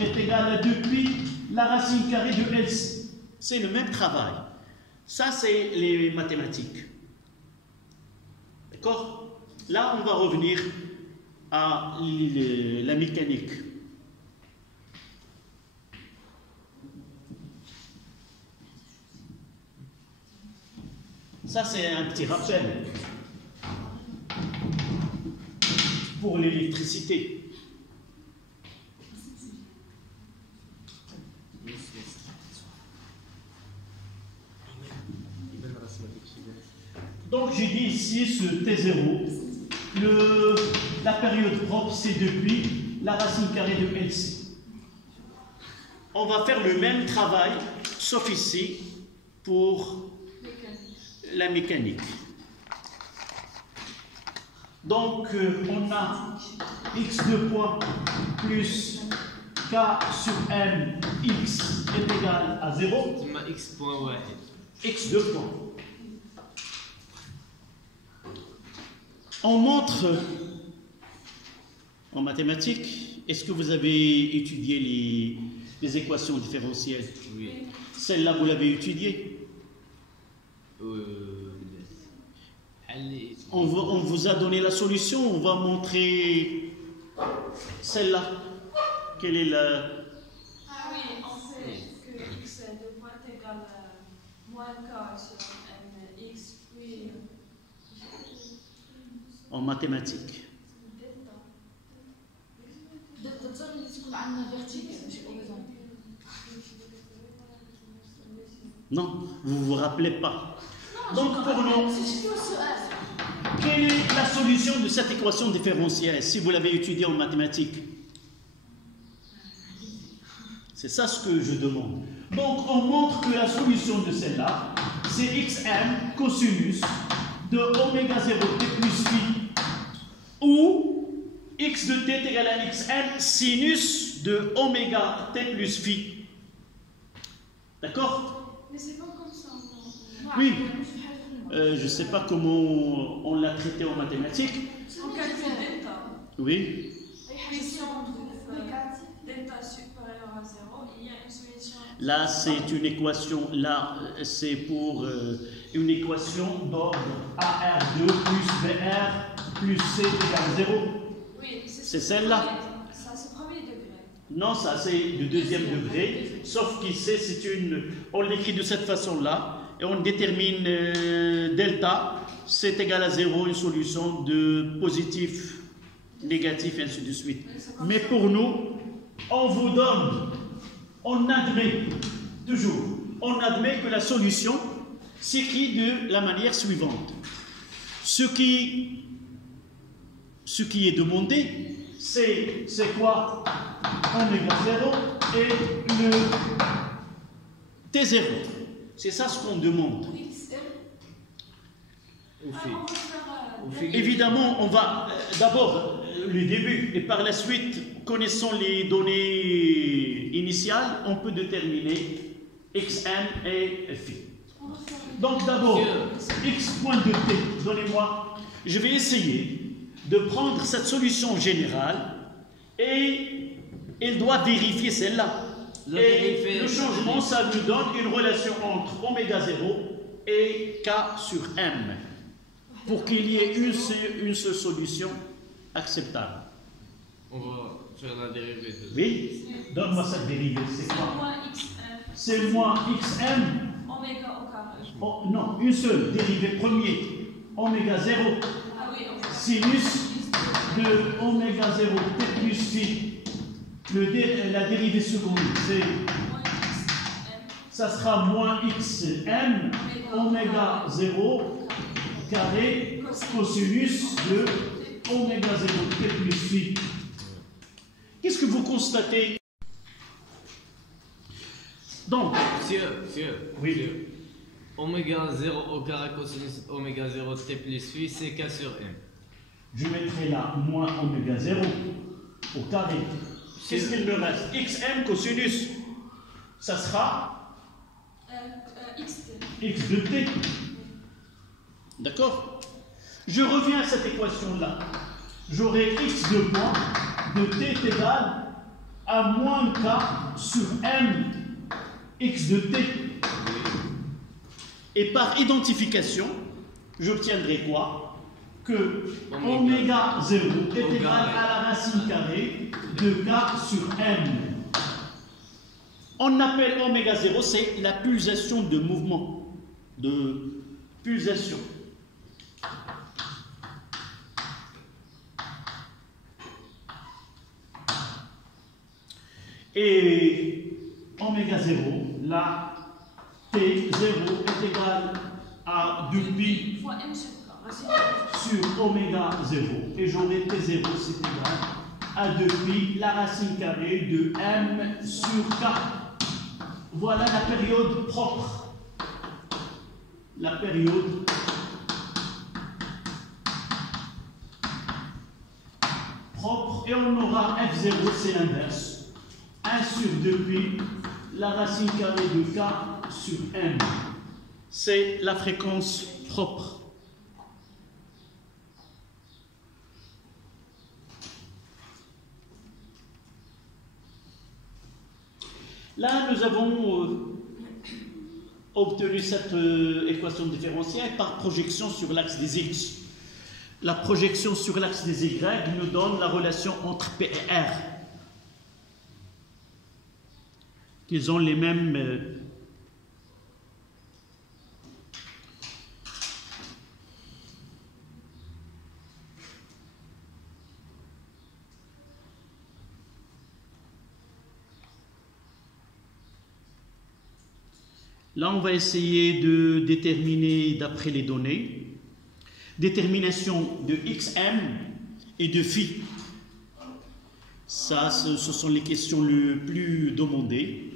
est égal à 2π la racine carrée de LC. C'est le même travail. Ça, c'est les mathématiques. D'accord? Là, on va revenir à la mécanique. Ça, c'est un petit rappel pour l'électricité. Donc, j'ai dit ici ce T0, la période propre, c'est depuis la racine carrée de LC. On va faire le même travail, sauf ici, pour la mécanique. Donc, on a x2 points plus k sur m, x est égal à 0. x2 points. On montre en mathématiques, est-ce que vous avez étudié les équations différentielles? Oui. Celle-là, vous l'avez étudiée? On vous a donné la solution, on va montrer celle-là. Quelle est la... Ah oui, on sait que x de point égale à moins k sur mx, puis... En mathématiques. Non, vous ne vous rappelez pas. Donc pour nous, quelle est la solution de cette équation différentielle si vous l'avez étudiée en mathématiques? C'est ça ce que je demande. Donc, on montre que la solution de celle-là, c'est xm cosinus de oméga 0 t plus phi, ou x de t est égal à xm sinus de oméga t plus phi. D'accord? Mais c'est pas comme ça. Non. Oui. Je ne sais pas comment on l'a traité en mathématiques. On calcule delta. Oui. Et si on trouve delta supérieur à 0, il y a une solution. Là, c'est une équation. Là, c'est pour une équation d'ordre AR2 plus BR plus C égale 0. Oui, C'est celle-là. Ça, c'est premier degré. Non, ça, c'est du deuxième degré. Sauf qu'ici, c'est une. On l'écrit de cette façon-là. Et on détermine delta, c'est égal à 0, une solution de positif, négatif, et ainsi de suite. Mais pour nous, on vous donne, on admet, toujours, on admet que la solution s'écrit de la manière suivante. Ce qui est demandé, c'est quoi? Oméga 0 et le T0. C'est ça ce qu'on demande. Évidemment, on va d'abord le début et par la suite, connaissant les données initiales, on peut déterminer xm et phi. Donc d'abord, x point de t, donnez-moi. Je vais essayer de prendre cette solution générale et elle doit vérifier celle-là. Et le changement, ça nous donne une relation entre oméga 0 et k sur m, pour qu'il y ait une seule solution acceptable. On va faire la dérivée de... Oui, donne-moi cette dérivée, c'est C'est quoi? moins xm. C'est moins xm. Oméga au carré. Oh, non, une seule dérivée premier, oméga 0, Ah oui, oméga. sinus de oméga 0 t plus phi. La dérivée seconde, c'est Moins xm. ça sera moins xm oméga 0 carré cosinus de oméga 0 t plus phi. Qu'est-ce que vous constatez? Donc, Monsieur, oui. monsieur. Oméga 0 au carré cosinus oméga 0 t plus phi, c'est k sur m. Je mettrai là moins oméga 0 au carré. Qu'est-ce qu'il me reste? Xm cosinus. Ça sera xt. x de t. D'accord? Je reviens à cette équation-là. J'aurai x de point de t est égal à moins k sur m x de t. Et par identification, j'obtiendrai quoi? Que oméga 0 est égal à la racine carrée de k sur m. On appelle oméga 0, c'est la pulsation de mouvement, de pulsation. Et oméga 0, là, T0 est égal à 2pi Fois m sur k. sur oméga 0. Et j'aurai T0, c'est égal à 2pi, la racine carrée de m sur k. Voilà la période propre. La période propre. Et on aura F0, c'est l'inverse. 1 sur 2pi, la racine carrée de k sur m. C'est la fréquence propre. Là, nous avons obtenu cette équation différentielle par projection sur l'axe des x. La projection sur l'axe des y nous donne la relation entre P et R. Qu'ils ont les mêmes... Là, on va essayer de déterminer d'après les données. détermination de xm et de phi. Ça, ce sont les questions les plus demandées.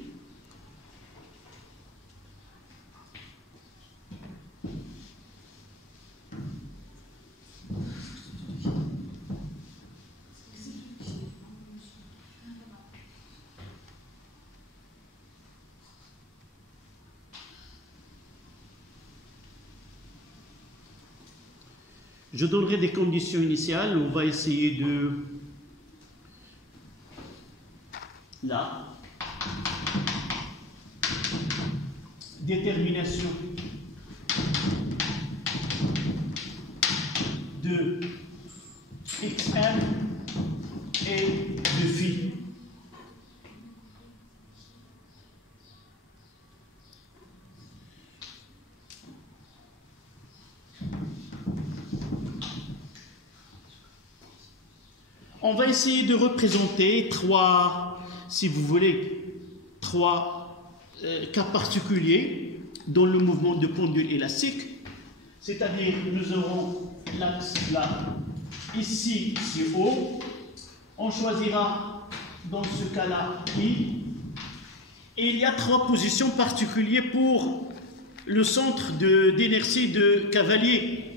Je donnerai des conditions initiales. On va essayer de... Là. Détermination de xm et de phi. On va essayer de représenter trois, si vous voulez, trois cas particuliers dans le mouvement de pendule élastique. C'est-à-dire, nous aurons l'axe là, ici c'est O. On choisira dans ce cas-là I. Et il y a trois positions particulières pour le centre d'inertie de Cavalier.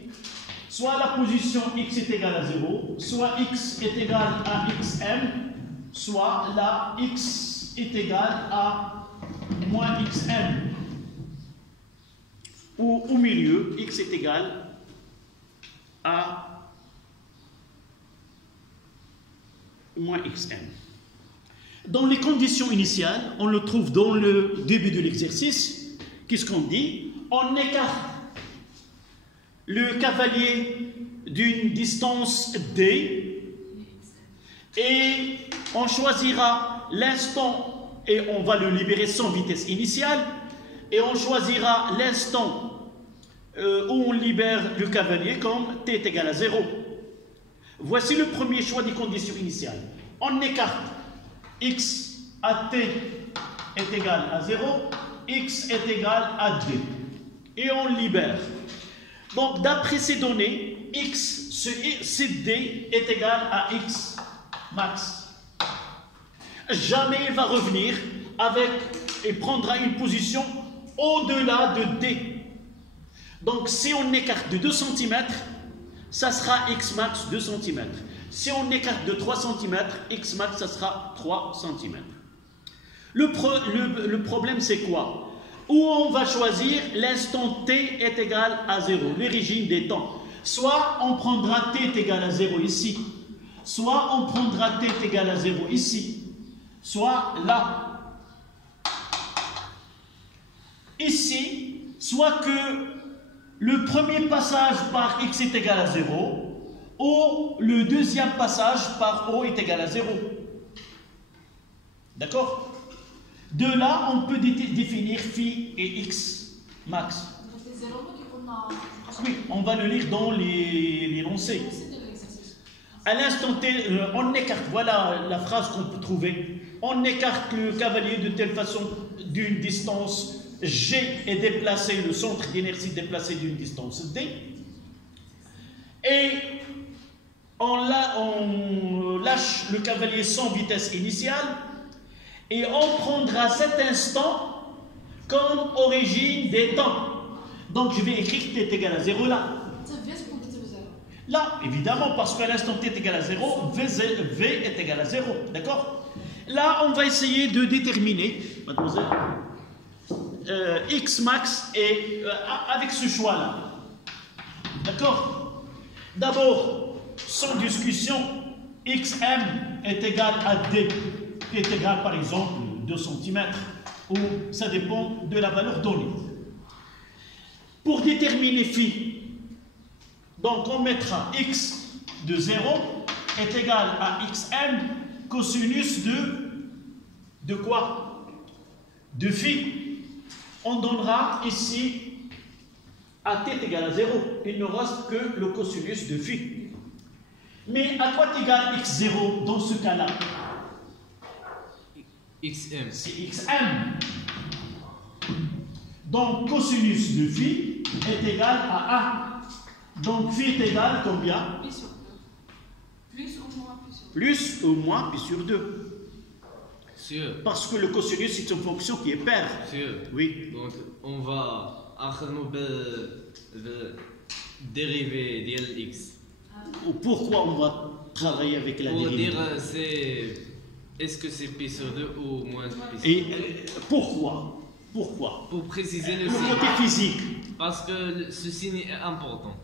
Soit la position x est égale à 0, soit x est égal à xm, soit la x est égal à moins xm. Ou au milieu, x est égal à moins xm. Dans les conditions initiales, on le trouve dans le début de l'exercice. Qu'est-ce qu'on dit? On écarte le cavalier d'une distance d et on choisira l'instant et on va le libérer sans vitesse initiale et on choisira l'instant où on libère le cavalier comme t est égal à 0. Voici le premier choix des conditions initiales. On écarte x à t est égal à 0, x est égal à d et on libère. Donc, d'après ces données, x, ce d est égal à x max. Jamais il va revenir avec et prendra une position au-delà de d. Donc, si on écarte de 2 cm, ça sera x max 2 cm. Si on écarte de 3 cm, x max, ça sera 3 cm. Le problème, c'est quoi? Où on va choisir l'instant t est égal à 0, l'origine des temps. Soit on prendra t est égal à 0 ici, soit on prendra t est égal à 0 ici, soit là. Ici, soit que le premier passage par x est égal à 0, ou le deuxième passage par O est égal à 0. D'accord? De là, on peut définir phi et x max. Oui, on va le lire dans l'énoncé. À l'instant T, on écarte, voilà la phrase qu'on peut trouver. On écarte le cavalier de telle façon d'une distance G est déplacé, le centre d'inertie déplacé d'une distance D. Et on lâche le cavalier sans vitesse initiale. Et on prendra cet instant comme origine des temps. Donc je vais écrire t est égal à 0 là. Là, évidemment, parce qu'à l'instant t est égal à 0, v est égal à 0. D'accord? Là, on va essayer de déterminer, mademoiselle, x max et, avec ce choix-là. D'accord? D'abord, sans discussion, xm est égal à d. Qui est égal par exemple 2 cm, ou ça dépend de la valeur donnée. Pour déterminer phi, donc on mettra x de 0 est égal à xm cosinus de quoi? De phi. On donnera ici à t est égal à 0. Il ne reste que le cosinus de phi. Mais à quoi est égal x0 dans ce cas-là? XM. C'est xm. Donc, cosinus de phi est égal à 1. Donc phi est égal combien? Pi sur 2. Plus ou moins pi sur 2. Plus ou moins pi sur 2. Sûr. Parce que le cosinus c'est une fonction qui est paire. Sûr. Oui. Donc on va dériver ديال x. Pourquoi on va travailler avec la Pour dérivée? dire est-ce que c'est pi sur 2 ou moins pi sur 2. Et pourquoi? Pourquoi? Pour préciser le Le signe. côté physique. Parce que ce signe est important.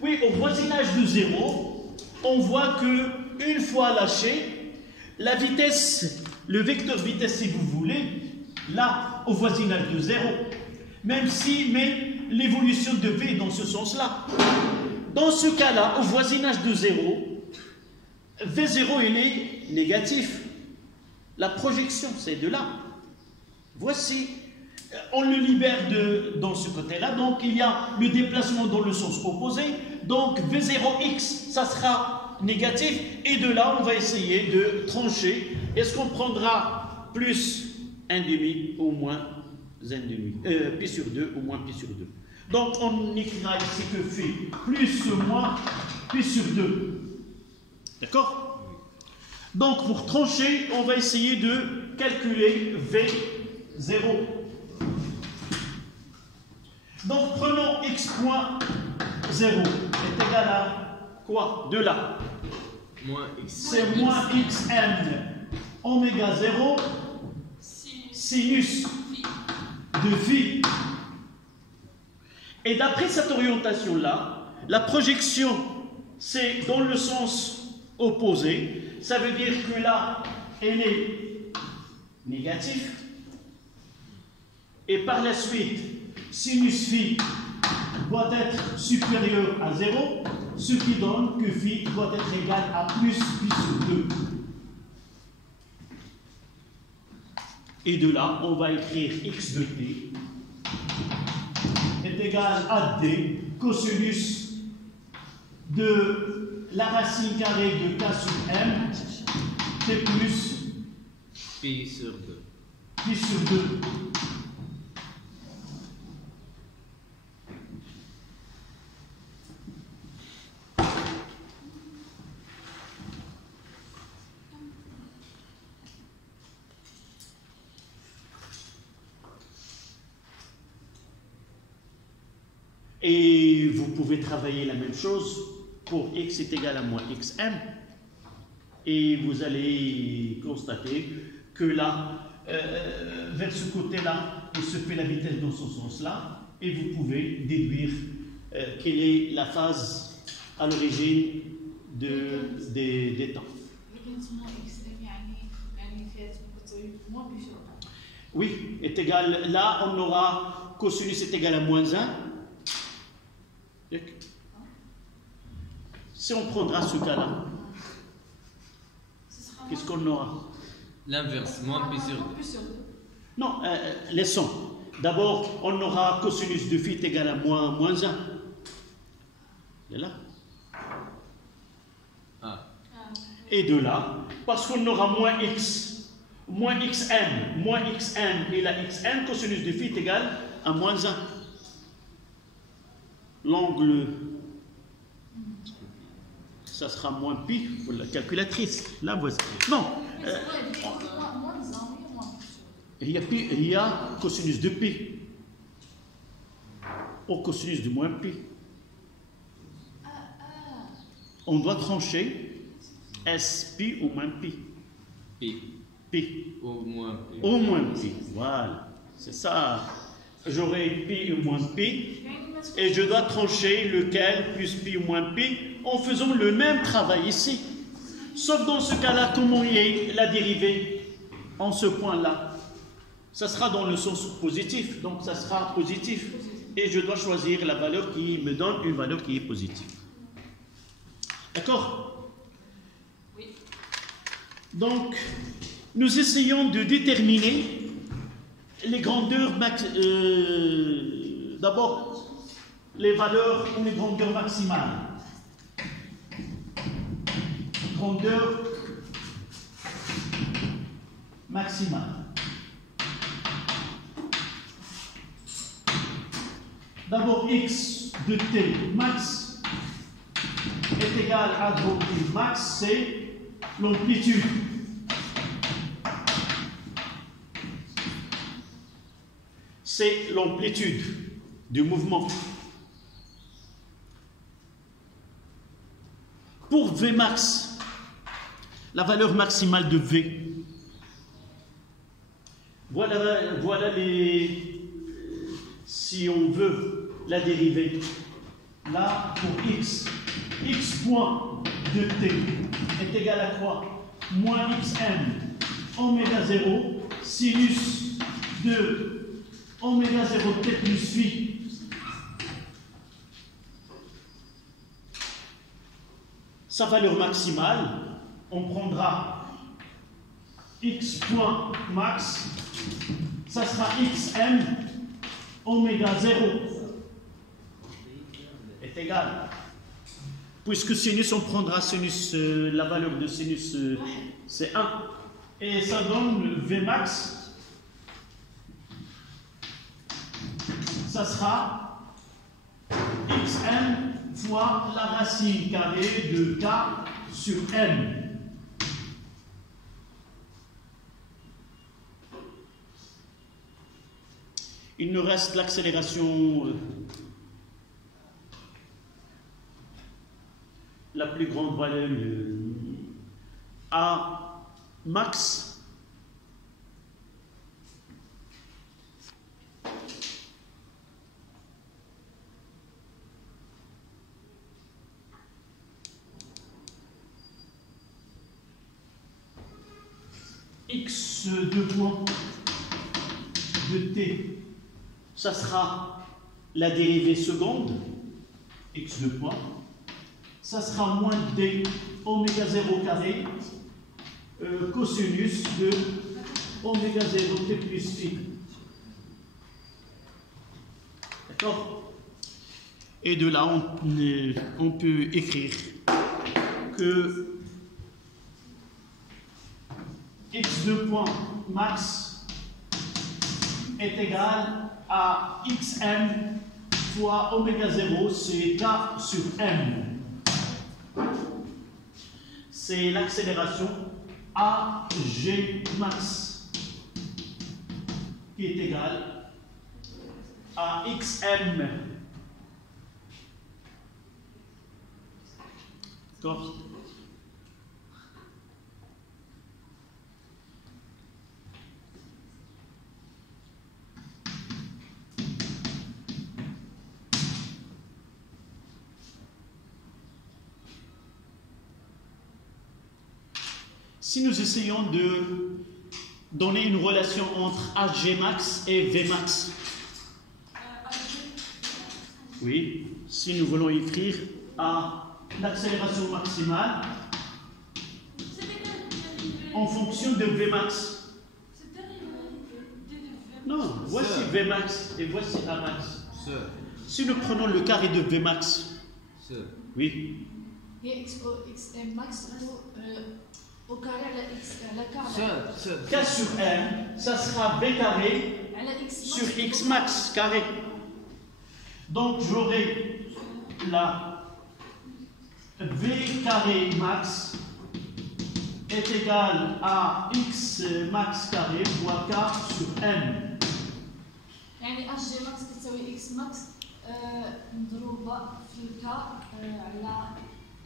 Oui, au voisinage de 0, on voit que une fois lâché, la vitesse, le vecteur vitesse si vous voulez, là, au voisinage de 0, même si mais l'évolution de V dans ce sens-là. Dans ce cas-là, au voisinage de 0, V0 il est négatif. La projection, c'est de là. Voici. On le libère dans ce côté-là, donc il y a le déplacement dans le sens opposé, donc V0x, ça sera négatif, et de là, on va essayer de trancher. Est-ce qu'on prendra plus 1,5 ou moins 1,5, pi sur 2 ou moins pi sur 2. Donc on écrira ici que phi plus ou moins pi sur 2. D'accord? Donc pour trancher, on va essayer de calculer V0. Donc prenons x point 0 est égal à quoi? De là. Moins x. C'est moins xn oméga 0 sinus de phi. Et d'après cette orientation-là, la projection, c'est dans le sens opposé. Ça veut dire que là, elle est négative. Et par la suite, sinus phi doit être supérieur à 0, ce qui donne que phi doit être égal à plus pi sur 2. Et de là, on va écrire x de t est égal à d cosinus de la racine carrée de k sur m, t plus Pi sur 2. pi sur 2. Et vous pouvez travailler la même chose pour x est égal à moins xm. Et vous allez constater que là, vers ce côté-là, il se fait la vitesse dans ce sens-là. Et vous pouvez déduire quelle est la phase à l'origine des temps. Oui, est égal, là on aura cosinus est égal à moins 1. Si on prendra ce cas-là, qu'est-ce qu'on aura? L'inverse, moins pi sur 2. Non, laissons. D'abord, on aura cosinus de phi est égal à moins 1. Il est là. Ah. Et de là, parce qu'on aura moins x, moins xn et la xn, cosinus de phi est égal à moins 1. L'angle, ça sera moins pi pour la calculatrice. Là, voici. Non. Il y a cosinus de pi au cosinus de moins pi. On doit trancher S pi ou moins pi. Pi. Au moins pi. Au moins pi. Voilà. C'est ça. J'aurai pi ou moins pi. Et je dois trancher lequel plus pi ou moins pi en faisant le même travail ici. Sauf dans ce cas-là, comment est la dérivée en ce point-là? Ça sera dans le sens positif, donc ça sera positif. Et je dois choisir la valeur qui me donne une valeur qui est positive. D'accord? Oui. Donc, nous essayons de déterminer les grandeurs d'abord, les valeurs ou les grandeurs maximales. Grandeur maximale. D'abord, x de t max est égal à donc max, c'est l'amplitude. C'est l'amplitude du mouvement. Pour Vmax, la valeur maximale de V, voilà les, si on veut la dérivée. Là, pour x point de t est égal à quoi? Moins xm oméga 0 sinus de oméga 0 t plus phi. Sa valeur maximale, on prendra x point max, ça sera xm oméga 0 est égal. Puisque sinus, on prendra sinus, la valeur de sinus, c'est 1. Et ça donne Vmax, ça sera xm fois la racine carrée de k sur m. Il nous reste l'accélération la plus grande valeur A max. X de point de t, ça sera la dérivée seconde, x de point, ça sera moins d oméga 0 carré cosinus de oméga 0 t plus phi. D'accord? Et de là, on peut écrire que x de point max est égal à xm fois oméga 0, c'est k sur m. C'est l'accélération AG max qui est égale à xm. D'accord? Si nous essayons de donner une relation entre Hg max et Vmax, oui, si nous voulons écrire à l'accélération maximale en fonction de Vmax. Non, voici Vmax et voici Amax. Si nous prenons le carré de Vmax, oui. Et xm max au carré à x, la carré. K sur m, ça sera v carré sur x max carré. Donc j'aurai la v carré max est égal à x max carré fois k sur m. يعني h max تساوي x max مضروبة في k على.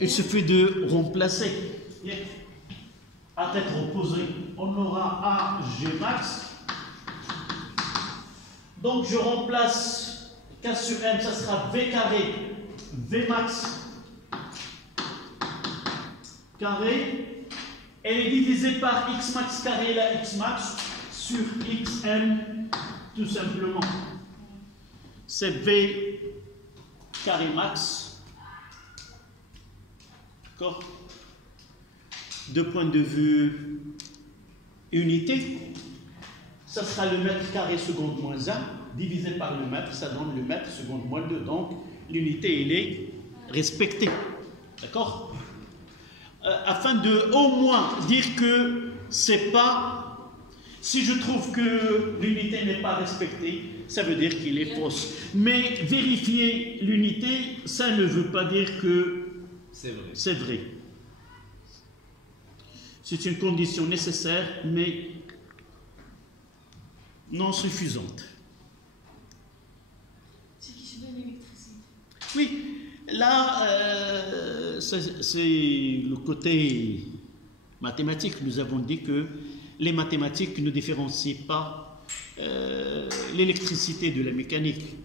Il suffit de remplacer. À tête opposée, on aura AG max. Donc je remplace K sur M, ça sera V carré, V max carré. Elle est divisée par X max carré, la X max, sur XM, tout simplement. C'est V carré max. D'accord? De point de vue unité, ça sera le mètre carré seconde moins 1 divisé par le mètre, ça donne le mètre seconde moins 2. Donc l'unité, elle est respectée. D'accord? Afin de au moins dire que c'est pas. Si je trouve que l'unité n'est pas respectée, ça veut dire qu'il est fausse. Mais vérifier l'unité, ça ne veut pas dire que C'est vrai. C'est vrai. C'est une condition nécessaire, mais non suffisante. C'est qui se donne l'électricité. Oui, là, c'est le côté mathématique. Nous avons dit que les mathématiques ne différencient pas l'électricité de la mécanique.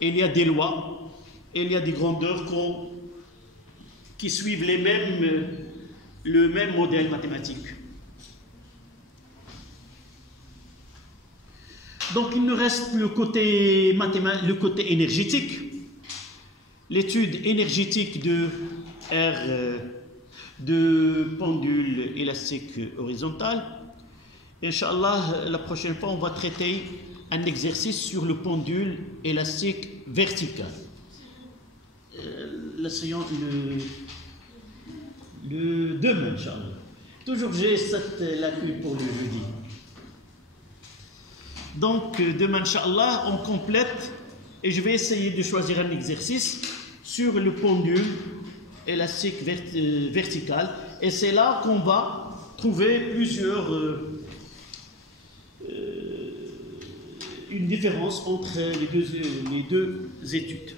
Il y a des lois, il y a des grandeurs qui suivent le même modèle mathématique. Donc il nous reste le côté énergétique, l'étude énergétique de pendule élastique horizontale. Inch'Allah, la prochaine fois, on va traiter un exercice sur le pendule élastique vertical. La séance, le demain, Inch'Allah. Toujours j'ai cette lacune pour le jeudi. Donc, demain, Inch'Allah, on complète et je vais essayer de choisir un exercice sur le pendule élastique vertical. Et c'est là qu'on va trouver une différence entre les deux études.